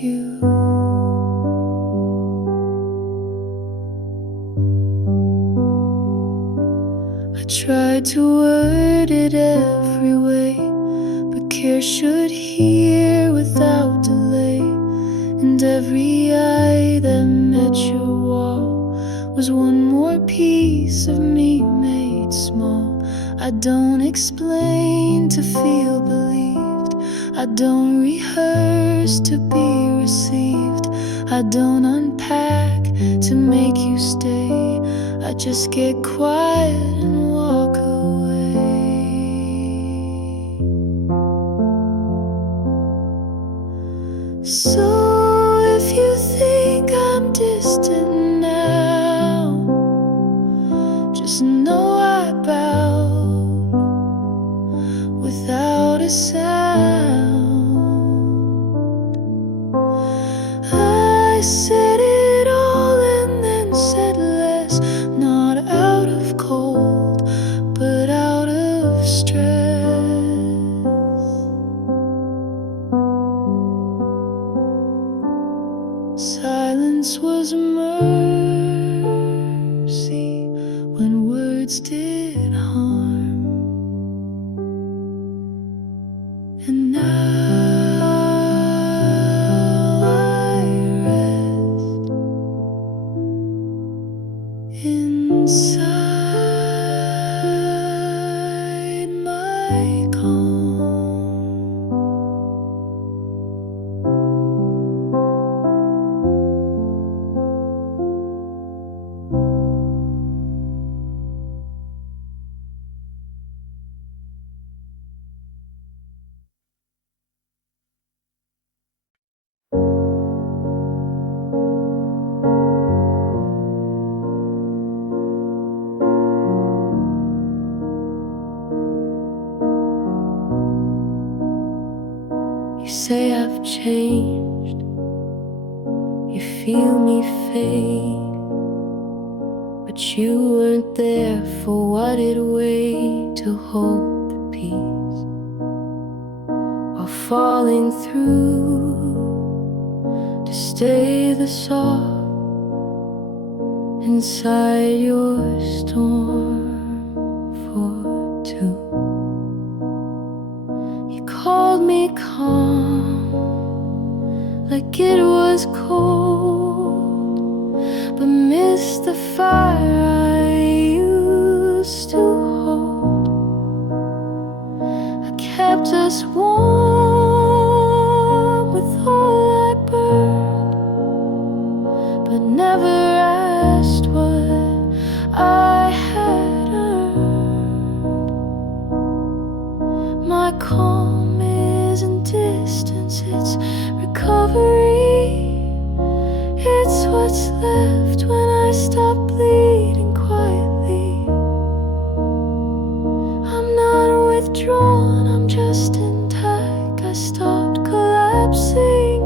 you. I tried to word it every way, but care should hear without delay. And every eye that met your wall was one more piece of me made small. I don't explain to feel believed, I don't rehearse to be received, I don't unpack to make you stay. I just get quiet and walk away. So if you think I'm distant now, Just know I bowed without a sound. I said it all and then said less, not out of cold, but out of stress. Silence was mercy when words did harm. And now I rest inside my calm. You say I've changed, you feel me fade, but you weren't there for what it weighed to hold the peace while falling through, to stay the soft inside your storm for two. You called me calm, like it was cold, but missed the fire I used to hold. I kept us warm with all I burned, but never asked what I had earned. My calm isn't distance, it's recovery. It's what's left when I stop bleeding quietly. I'm not withdrawn, I'm just intact. I stopped collapsing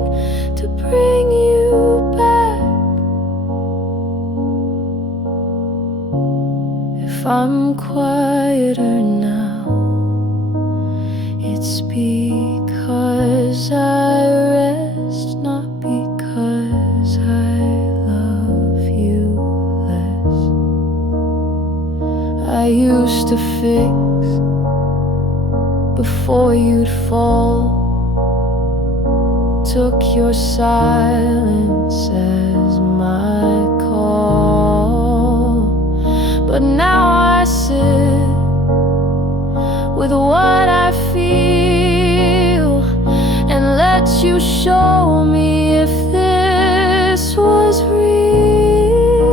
to bring you back. If I'm quieter now, it's because I rest, not because I love you less. I used to fix before you'd fall, took your silence as my call. But now I sit with what I feel and let you show me if this was real.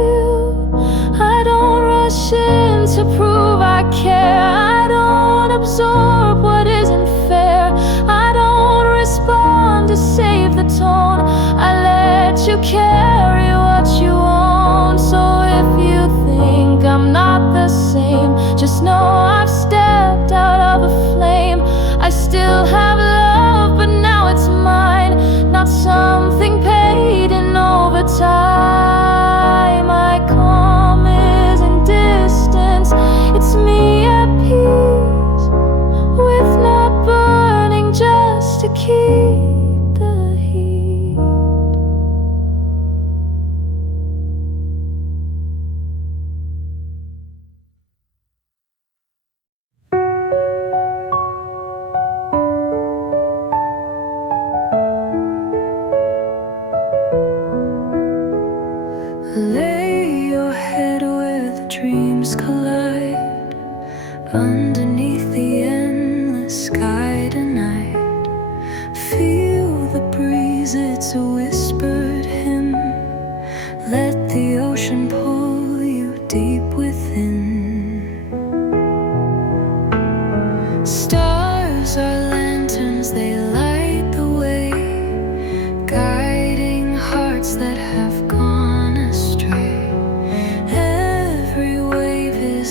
I don't rush in to prove I care. I don't absorb what isn't fair. I don't respond to save the tone. I let you carry what you own. So if you think I'm not the same, just know I've stepped out of the flame. I still have love, but now it's mine, not something paid in overtime. My calm isn't distance, it's me at peace, with not burning just to keep the heat. Lay your head where the dreams collide, underneath the endless sky tonight. Feel the breeze, it's a whispered hymn. Let the ocean pull you deep within. Stars are lanterns, they light the way, guiding hearts that have gone astray. Every wave is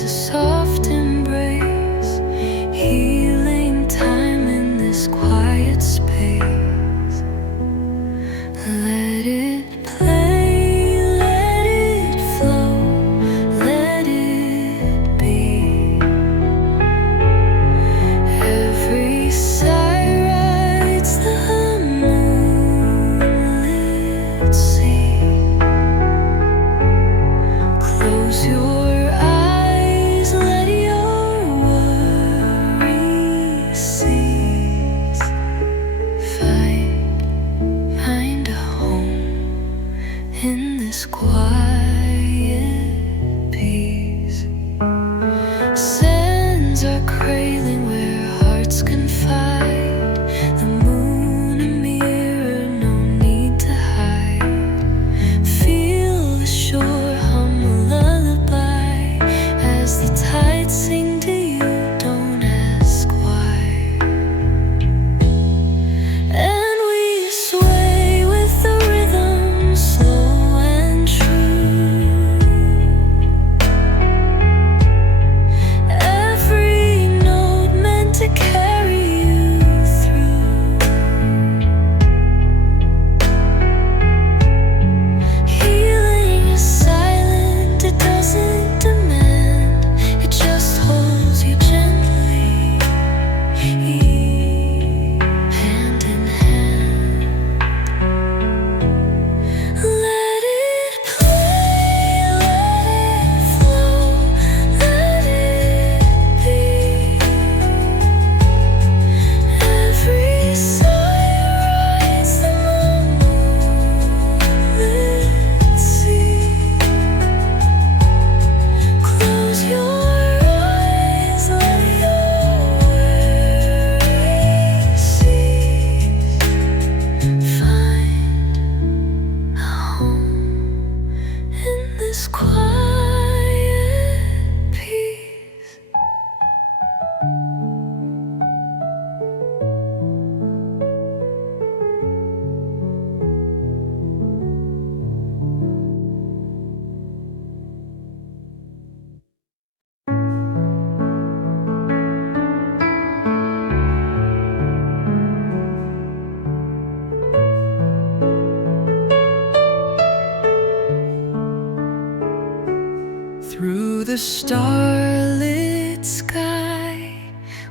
starlit sky,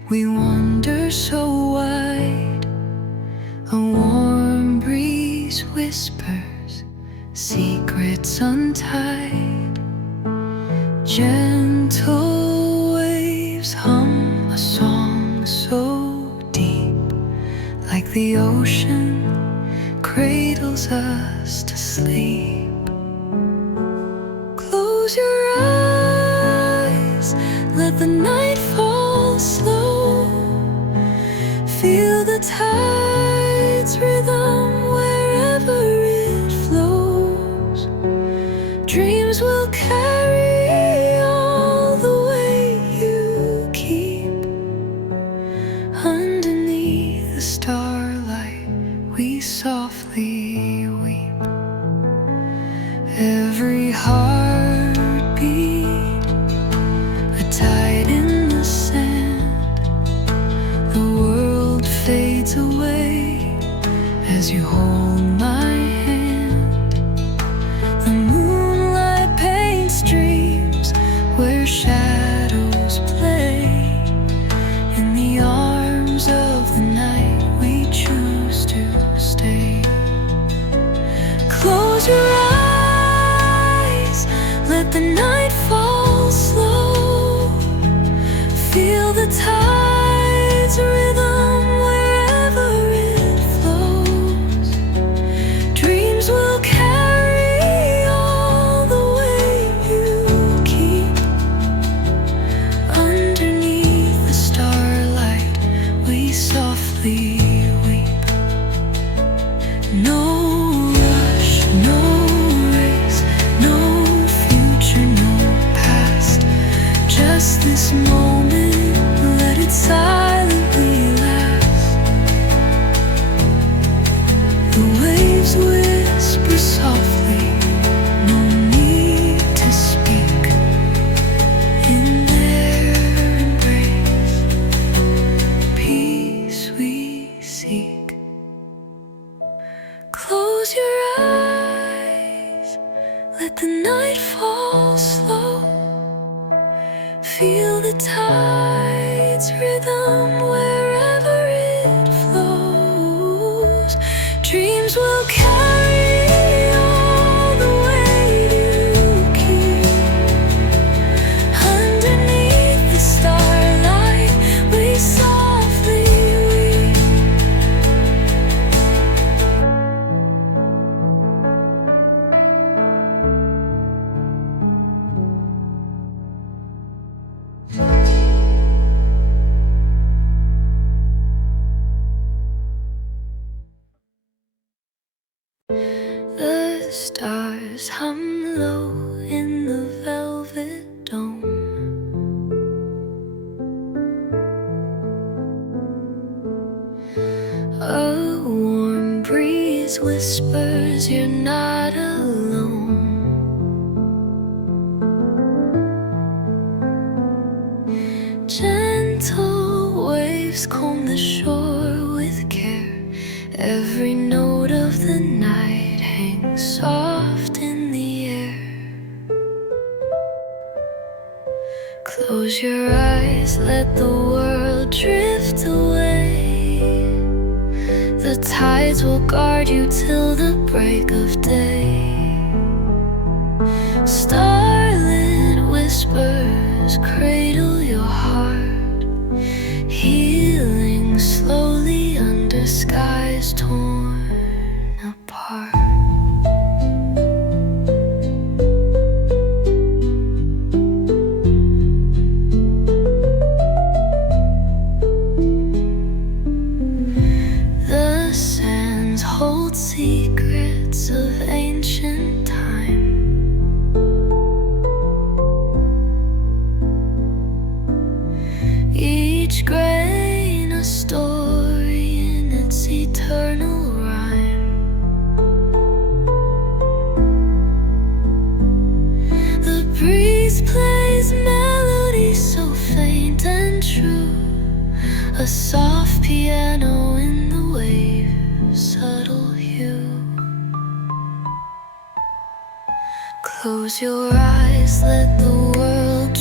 we wander so wide. A warm breeze whispers secrets untied. Gentle waves hum a song so deep, like the ocean cradles us to sleep. Close your eyes, let the night fall slow. Feel the tide's rhythm wherever it flows. Dreams will carry all the way you keep. Underneath the starlight, we softly weep. Every heartbeat, a tide in the sand. The world fades away as you hold my hand. The moonlight paints dreams where shadows play. In the arms of the night, we choose to stay. Close your eyes, let the night fall slow. Feel the tide's rhythm wherever it flows. Dreams will carry all the way you keep. Underneath the starlight, we softly weep. No rush, no race, no future, no past. Just this moment, let it silently last. The waves whisper softly, no need to speak. In their embrace, peace we seek. Close your eyes, let the night fall slow. Feel the tide's rhythm wherever it flows. Dreams will carry all the way you keep. Underneath the starlight, we softly weep. The stars hum low in the velvet dome. A warm breeze whispers you're not alone. Gentle waves comb the shore with care. Every note of the night hangs soft in the air. Close your eyes, let the world drift away. The tides will guard you till the break of day. Starlit whispers cradle your heart, healing slowly under skies torn apart. The sands hold secrets of ancient time. Each grain a story in its eternal rhyme. The breeze plays melody so faint and true, a soft piano in the waves' subtle hue. Close your eyes, let the world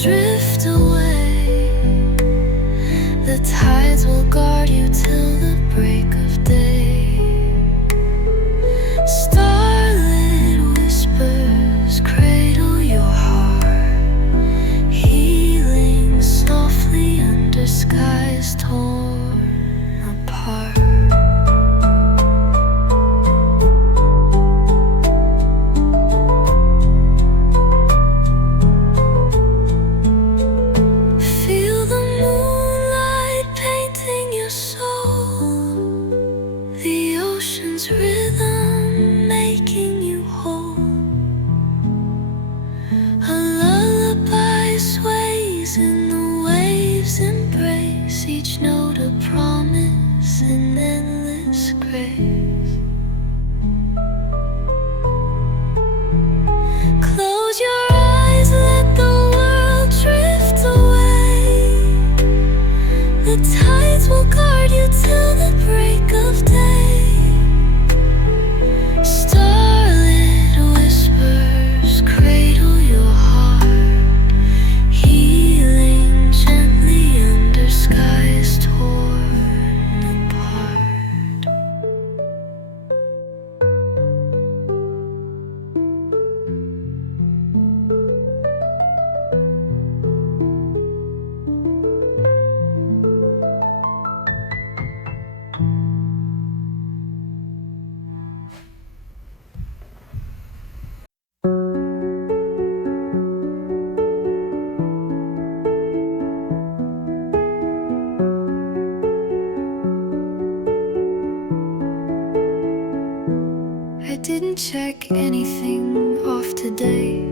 check anything off today.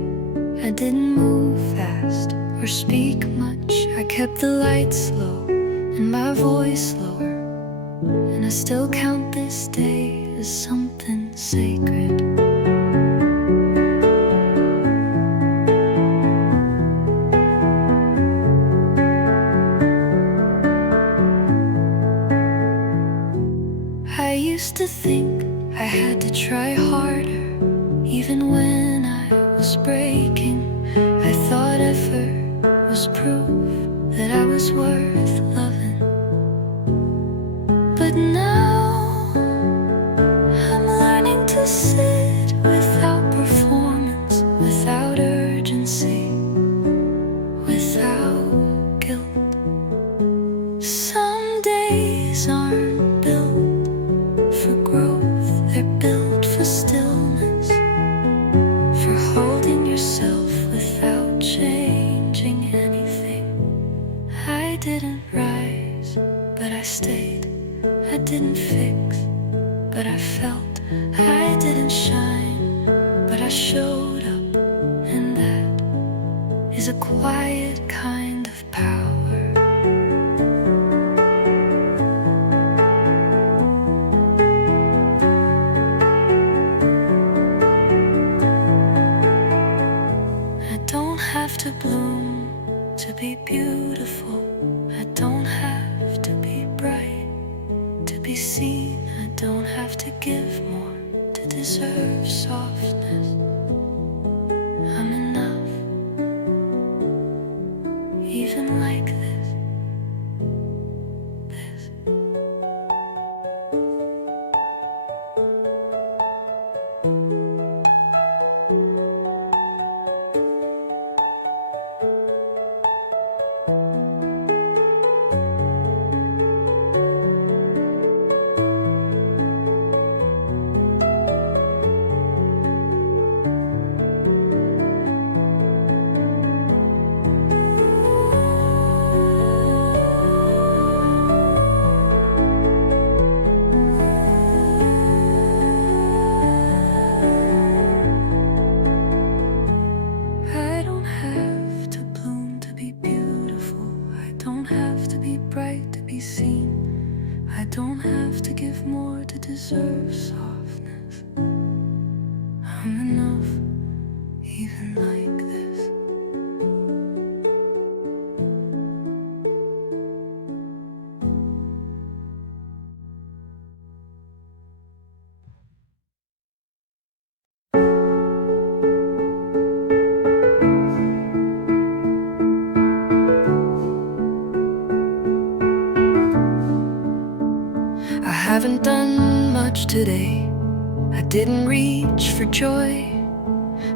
I didn't move fast or speak much. I kept the lights low and my voice lower, and I still count this day as something sacred. I used to think I had to try harder, even when I was breaking. I thought effort was proof that I was worth loving. But now I'm learning to sit without performance, without urgency, without guilt. Some days aren't built for growth, they're built for stillness, for holding yourself without changing anything. I didn't rise, but I stayed. I didn't fix, but I felt. I didn't shine, but I showed up, and that is a quiet kind of power. I don't have to bloom to be beautiful. I don't have to be bright to be seen. I don't have to give more to deserve softness. I'm enough, even like this. I don't have to bloom to be beautiful. I don't have to be bright to be seen. I don't have to give more to deserve softness. I'm enough, even like this. I haven't done much today. I didn't reach for joy.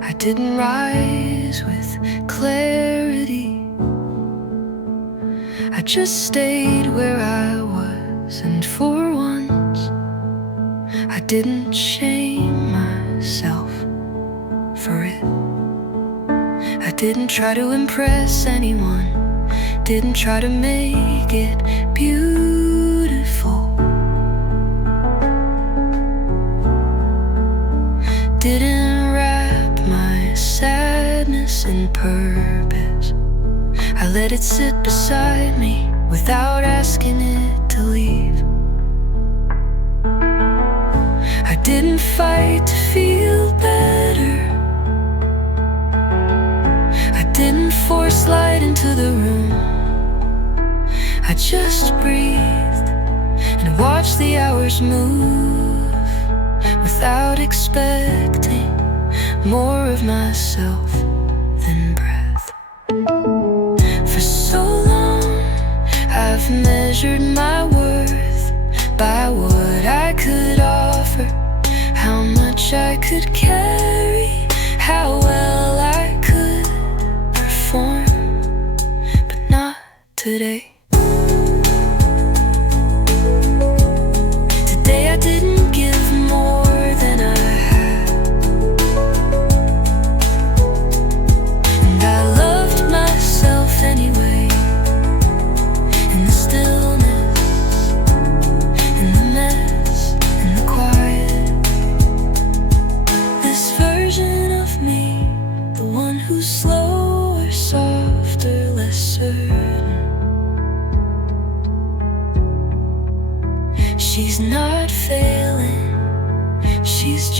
I didn't rise with clarity. I just stayed where I was, and for once I didn't shame myself for it. I didn't try to impress anyone, didn't try to make it beautiful. Didn't wrap my sadness in purpose. I let it sit beside me without asking it to leave. I didn't fight to feel better. I didn't force light into the room. I just breathed and watched the hours move, without expecting more of myself than breath. For so long I've measured my worth by what I could offer, how much I could carry, how well I could perform. But not today. Today I didn't give more than I had, and I loved myself anyway. In the stillness, in the mess, in the quiet,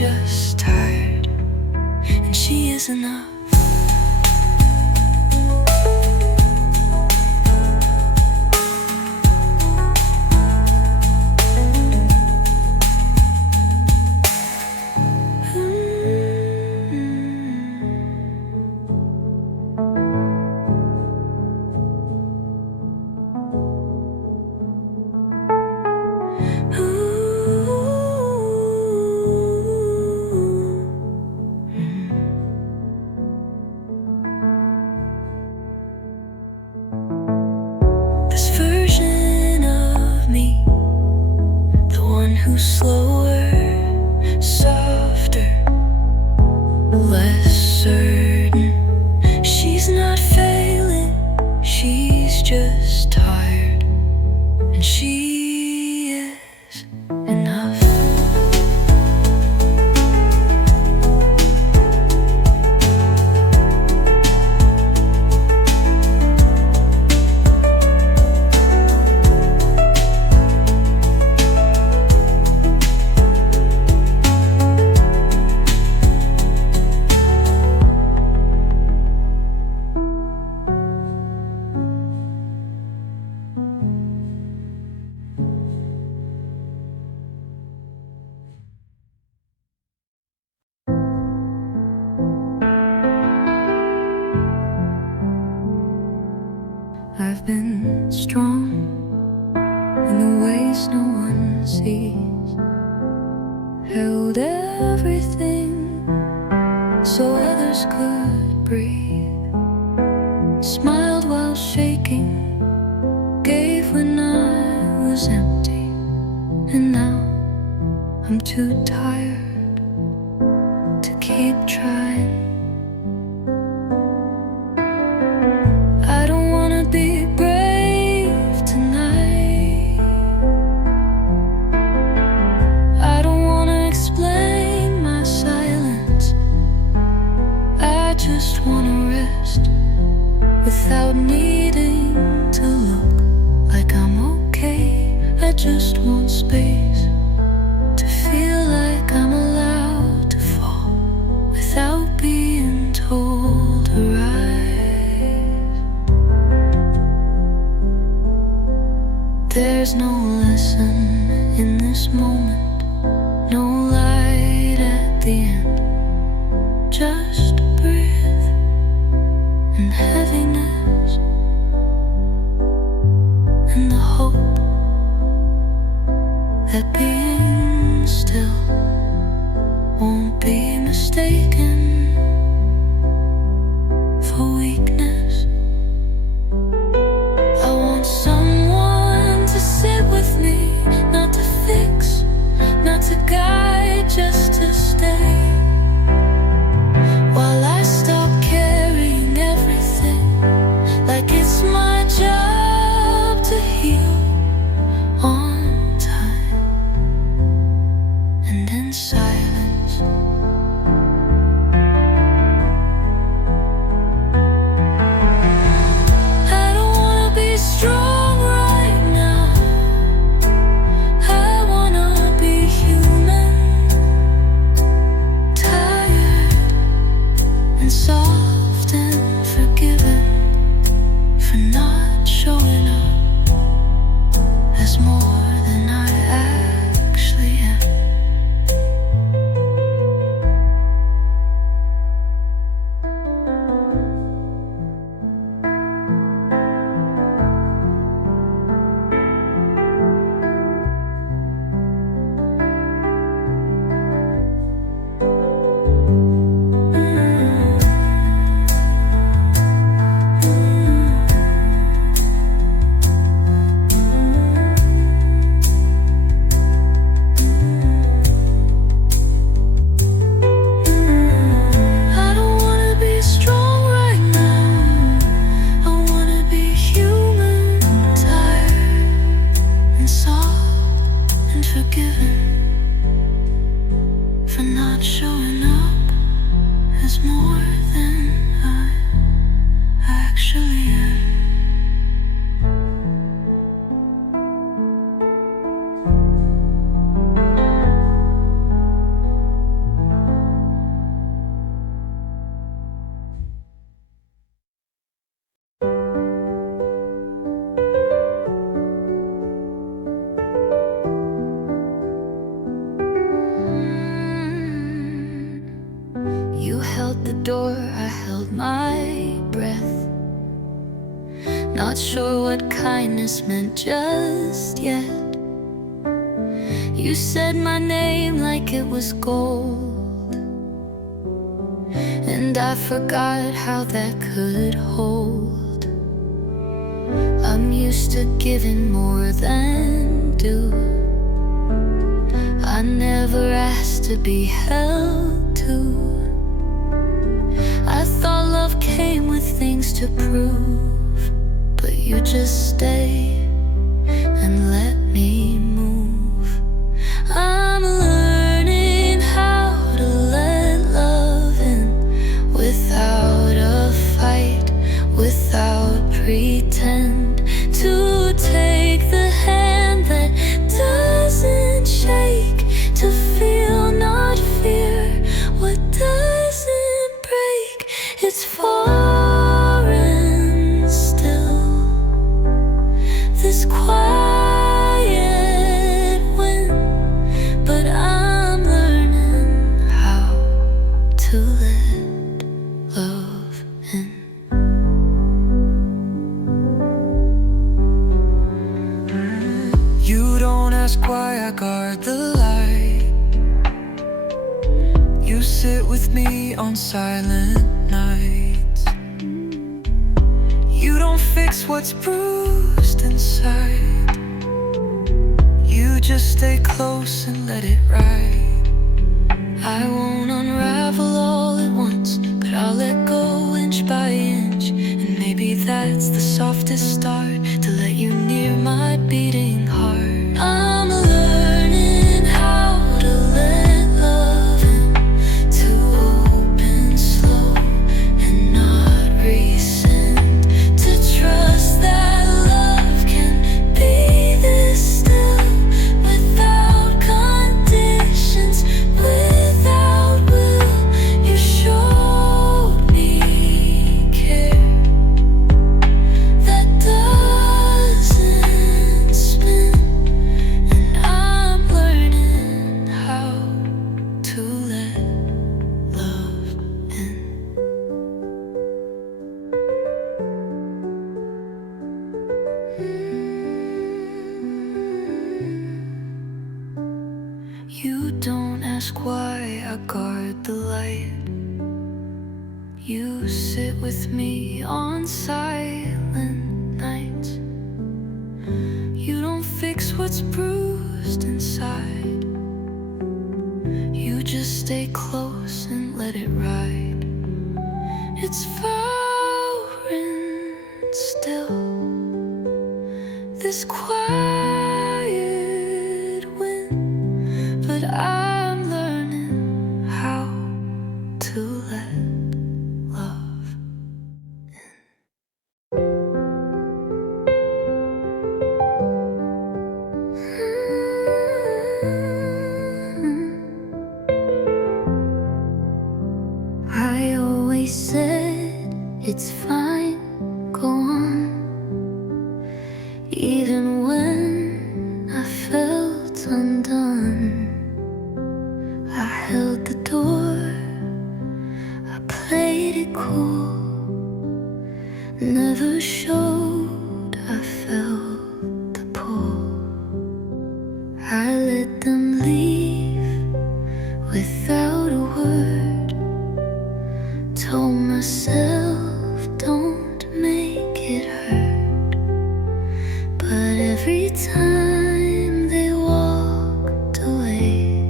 just tired, and she is enough. Who's slower, softer, less certain. She's not failing, she's just tired, and she is enough. I've been strong in the ways no one sees, held everything so others could breathe, smiled while shaking, gave when I was empty, and now I'm too tired to keep trying. Be brave tonight. I don't wanna explain my silence. I just wanna rest without needing to look like I'm okay. I just want space to feel like I'm allowed to fall without being told to rise. There's no lesson in this moment, no light at the end, just breath and heaviness and the hope that being still won't be mistaken for weakness. I want someone to sit with me, not to fix, not to guide, just to stay. While I stop carrying everything, like it's my job to heal on time and in silence. I don't wanna be strong right now, I wanna be human, tired and soft and forgiven for not showing up as more than I actually am. Not sure what kindness meant just yet. You said my name like it was gold, and I forgot how that could hold. I'm used to giving more than due. I never asked to be held to. I thought love came with things to prove, but you just stay and let me move. I'm learning how to let love in without a fight, without pretend. To take the hand that doesn't shake, to feel, not fear, what doesn't break. It's foreign still, this quiet wind, but I'm learning how to let love in. You don't ask why I guard the light. You sit with me on silent nights. You don't fix what's bruised inside. You just stay close and let it ride. I won't unravel all at once, but I'll let go inch by inch. And maybe that's the softest start, to let you near my beating heart. I'm learning how to let love in, to open slow and not resent, to trust that love can be this still, without conditions, without will. You showed me care that doesn't spin, and I'm learning how to let love in. You don't ask why I guard the light. You sit with me on silent nights. You don't fix what's bruised inside. You just stay close and let it ride. It's foreign still, this quiet wind, but I'm learning how to let love in. I always said it's fine, go on, even when I felt undone. I held the door, I played it cool, never showed I felt the pull. I let them leave without a word, told myself don't make it hurt. But every time they walked away,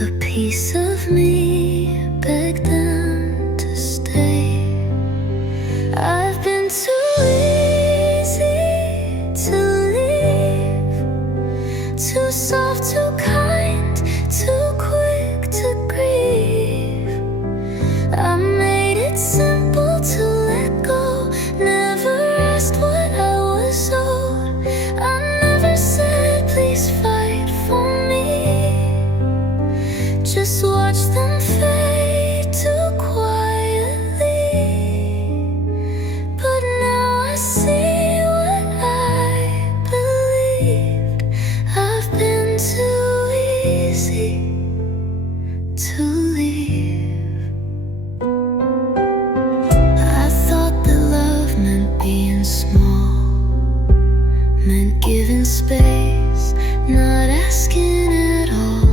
a piece of me begged them to stay. I've been too easy to leave, too soft, too kind, too quick to grieve. I made it simple to let go, never asked what I was owed. I moment, giving space, not asking at all.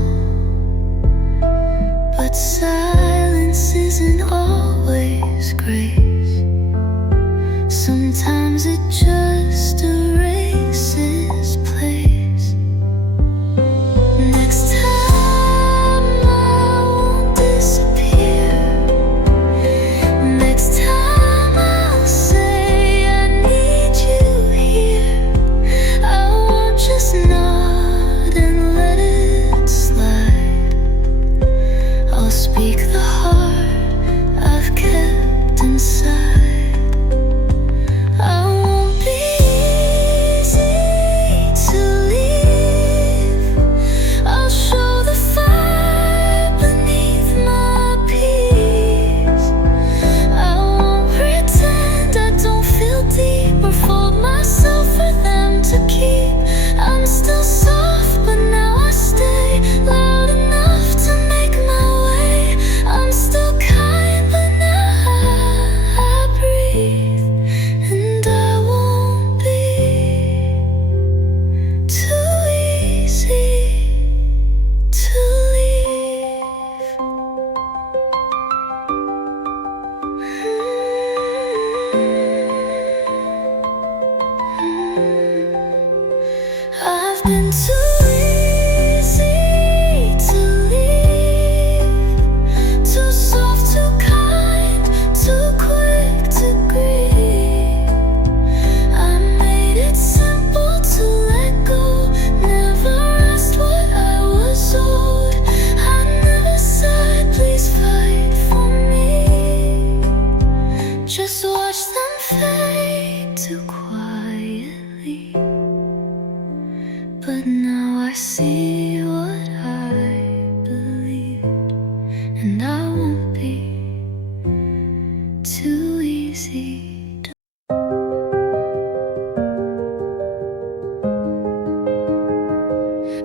But silence isn't always grace. Sometimes it just erases place. Next time I won't disappear. Next time I'll say I need you here. I won't just nod and let it slide. I'll speak the heart I've kept inside. I won't be easy to leave. I'll show the fire beneath my peace. I won't pretend I don't feel deep or fold myself for them to keep. I'm still soft, but now I stay loud enough to make my way. I'm still kind, but now I breathe. And I won't be too easy to leave. I've been too easy to leave, too soft, too kind, too quick to grieve. I made it simple to let go, never asked what I was owed. I never said please fight for me, just watch them fade too quietly. But now I see what I believed, and I won't be too easy to.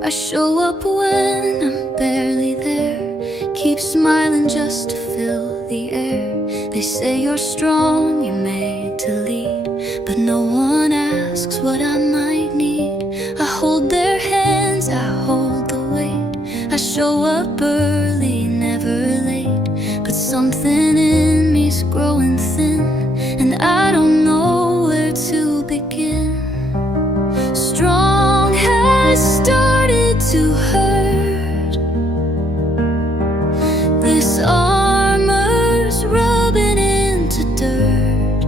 I show up when I'm barely there, keep smiling just to fill the air. They say you're strong, you're made to lead, but no one asks what I might need. I hold their hands, I hold the weight. I show up early, never late, but something in me's growing thin, and I don't know where to begin. Strong has started to hurt. This armor's rubbing into dirt.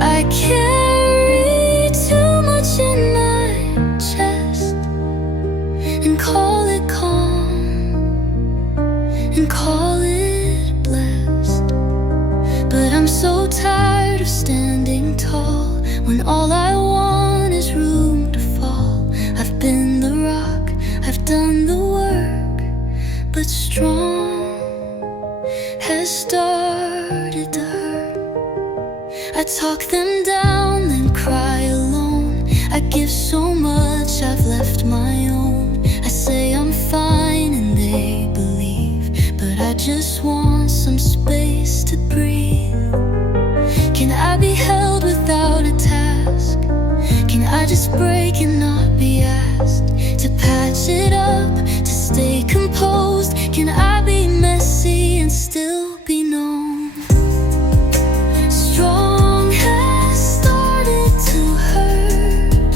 I carry too much in my chest, and call it calm, and call it blessed. But I'm so tired of standing tall when all I want is room to fall. I've been the rock, I've done the work, but strong has started to hurt. I talk them down, then cry alone. I give so much, I've left my own. I say I'm fine and they believe, but I just want some space to breathe. Can I be held without a task? Can I just break and not be asked to patch it up, to stay composed? Can I be messy and still be known? Strong has started to hurt.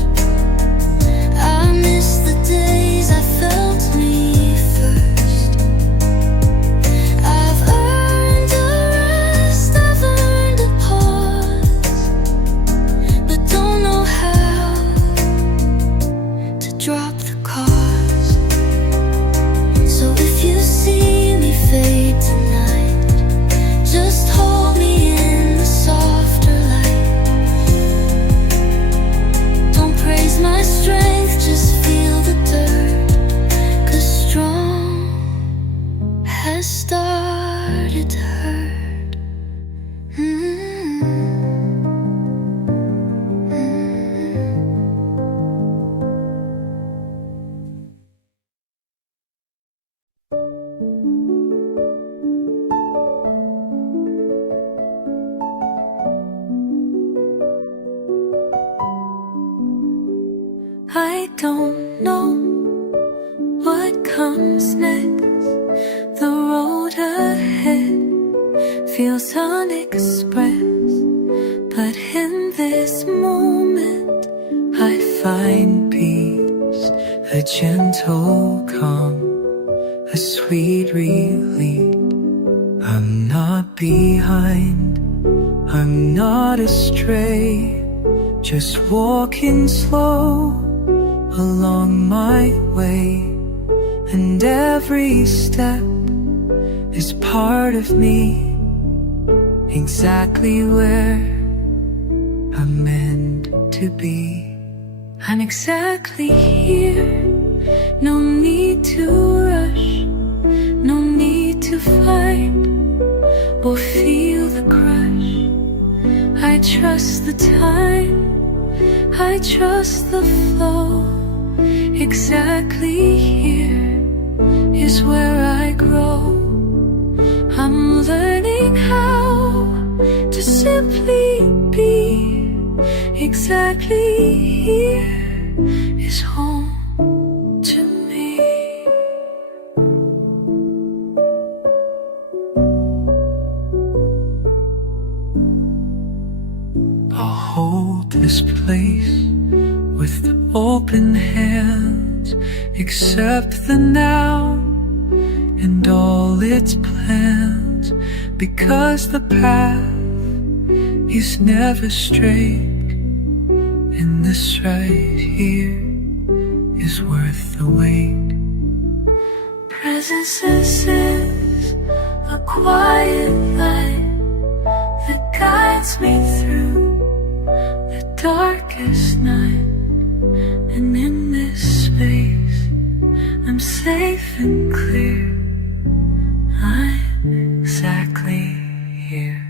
I miss the days I felt me first. I've earned a rest, I've earned a pause, but don't know how to drop the cause. So if you see But in this moment I find peace, a gentle calm, a sweet relief. I'm not behind, I'm not astray, just walking slow along my way. And every step is part of me, exactly where I'm meant to be. I'm exactly here, no need to rush, no need to fight or feel the crush. I trust the time, I trust the flow. Exactly here is where I grow. I'm learning how to simply be. Exactly here is home to me. I'll hold this place with open hands, accept the now and all its plans, because the path is never straight, and this right here is worth the wait. Presence is a quiet light that guides me through the darkest night. And in this space, I'm safe and clear. I'm exactly here.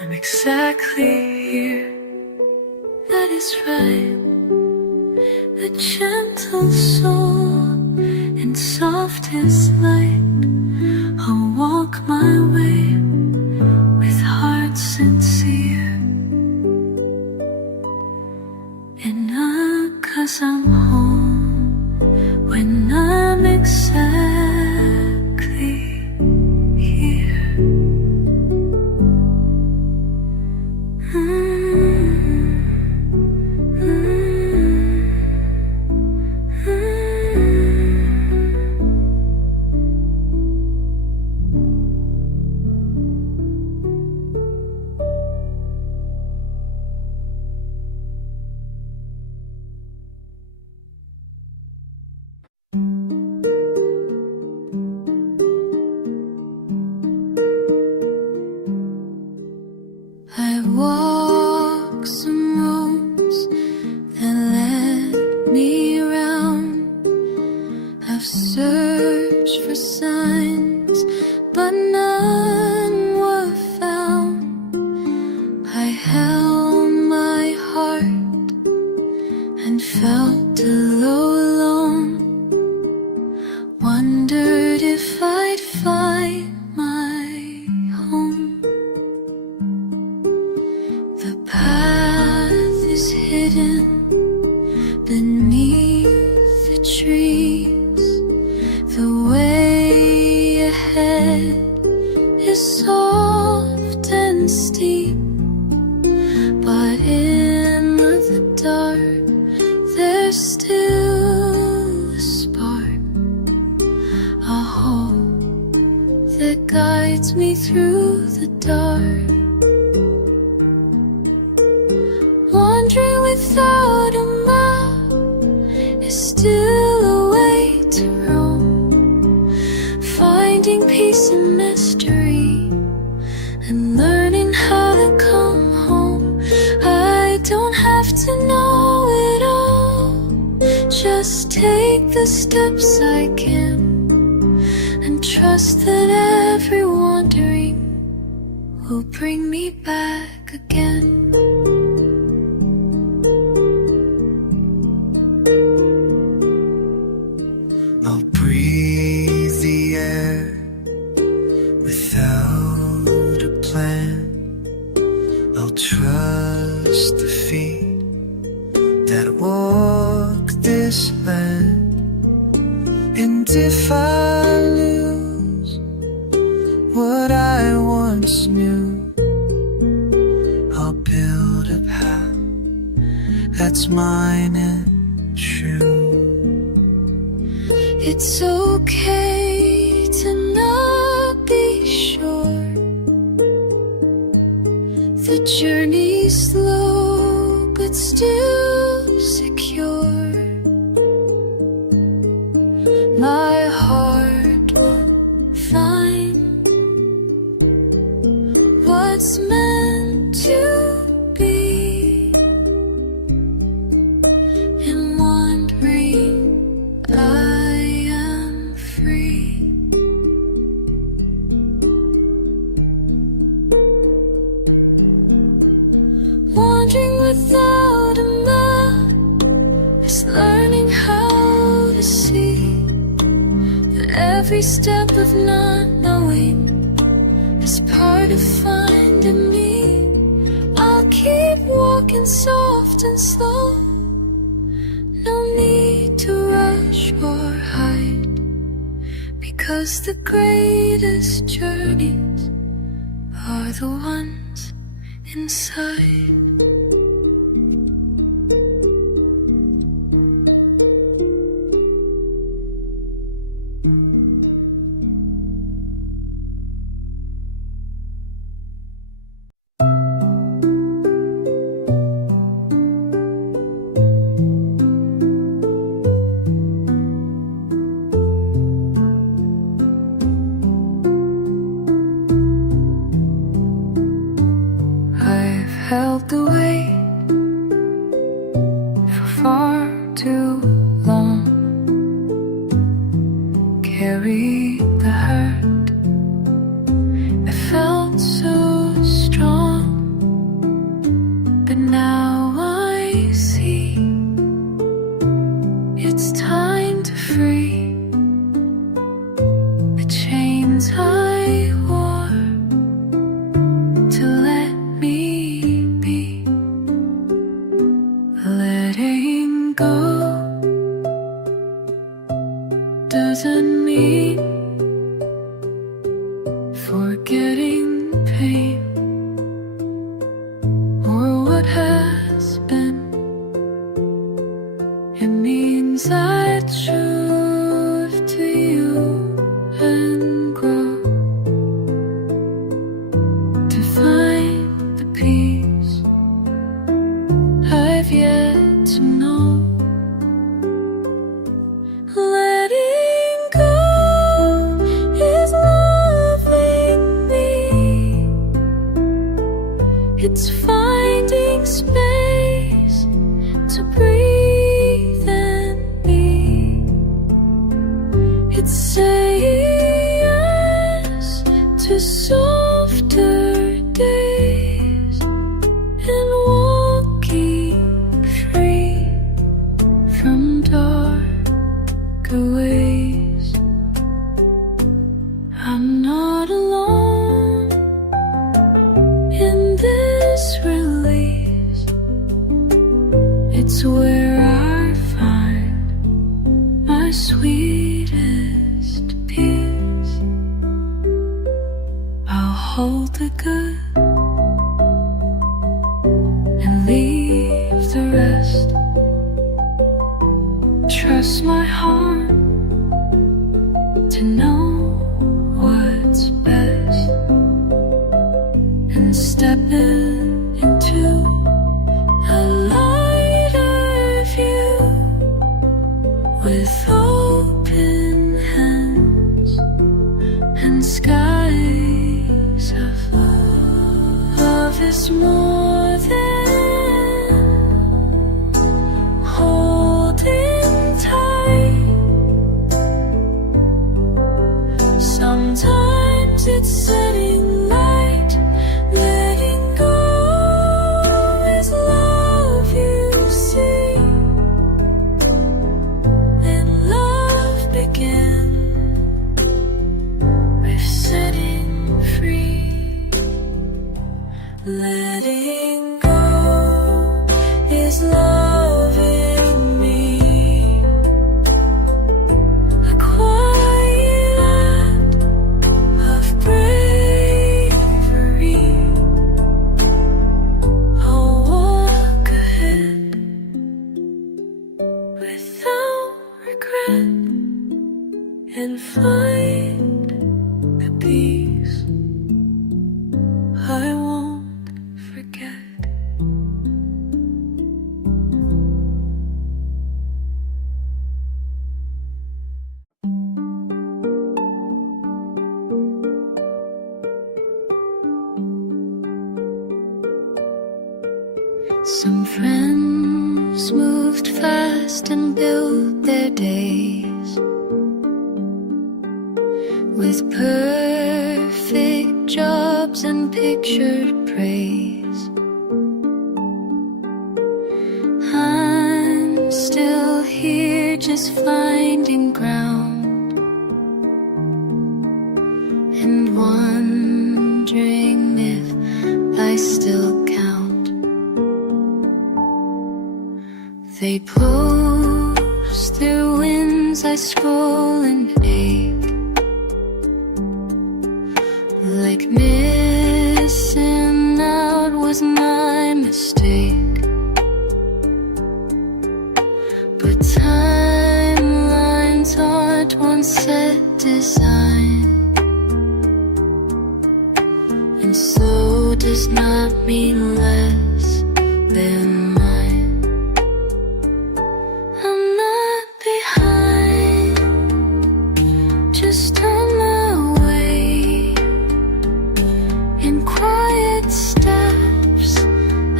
I'm exactly here. That is right. A gentle soul and softest light. I'll walk my way with heart sincere. And 'cause I'm home when I'm exactly here. I walk some roads that led me around. I've searched for signs, but none were found. I held my heart and felt a little alone. Wondered if I'd find my home. The path is hidden beneath the trees. The way ahead is soft and steep, but in the dark there's still a spark, a hope that guides me through the dark. Wandering without a map is still a way to roam, finding peace in mystery and learning how to come home. I don't have to know it all, just take the steps I can and trust that every wandering will bring me back again. I'll breathe the air without a plan. I'll trust the feet that walk this land. And if I lose what what I once knew. I'll build a path that's mine and true. It's okay to not be sure. The journey's slow but still secure. My heart will find what's meant to be. In one ring I am free. Wandering without a map is learning how to see. Every step of not knowing is part of finding me. I'll keep walking soft and slow. No need to rush or hide, because the greatest journeys are the ones inside. Held the weight for far too long, carried the hurt. I felt so strong, but now I see it's time to free the chains I wore to let me. Letting go doesn't mean forgetting pain or what has been. It means I choose to you and grow to find the peace I've yet to know. Letting go is loving me. It's finding space to breathe and be. It's saying yes to softer days and walking free from darker ways. I'm not alone in this release. It's where I find my sweetest peace. I'll hold the good and leave the rest. Trust my heart to know what's best, and step into a lighter view with open hands and skies of love. Love is more than holding tight. Sometimes it's setting light. Letting go is love, you see. And love begins with setting free. Letting go is loving me. A quiet act of prayer. Some friends moved fast and built their days with perfect jobs and pictured praise. I'm still here just finding ground and wondering if I still count. They post their wins, I scroll and ache, like missing out was my mistake. But timelines aren't one set design, and so does not mean less than mine. I'm not behind, just on my way, in quiet steps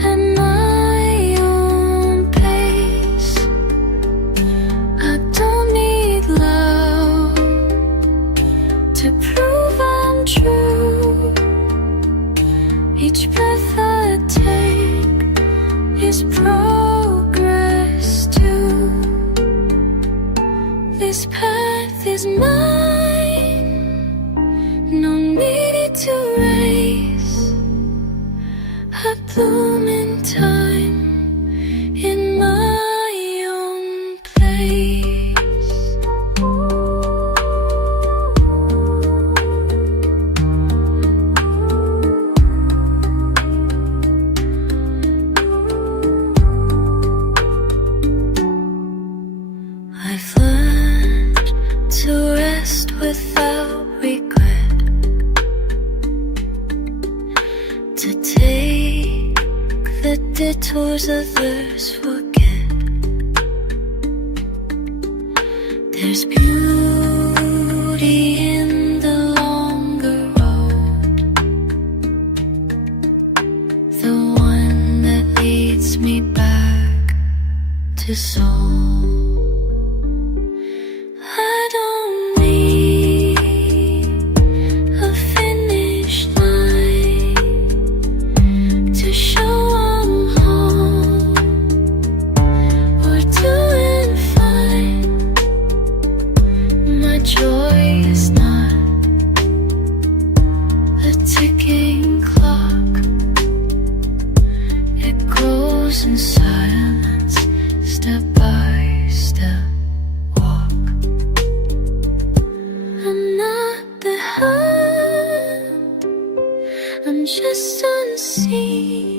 at my own pace. I don't need love to prove I'm true. Each breath I take is progress too. This path is mine, no need to race. I bloom in time in my own place. I've learned to rest without regret, to take the detours others forget. There's beauty in the longer road, the one that leads me back to soul. I don't need a finish line to show I'm home or doing fine. My joy is not a ticking clock. It goes in silence, step by step. I'm not behind, I'm just unseen.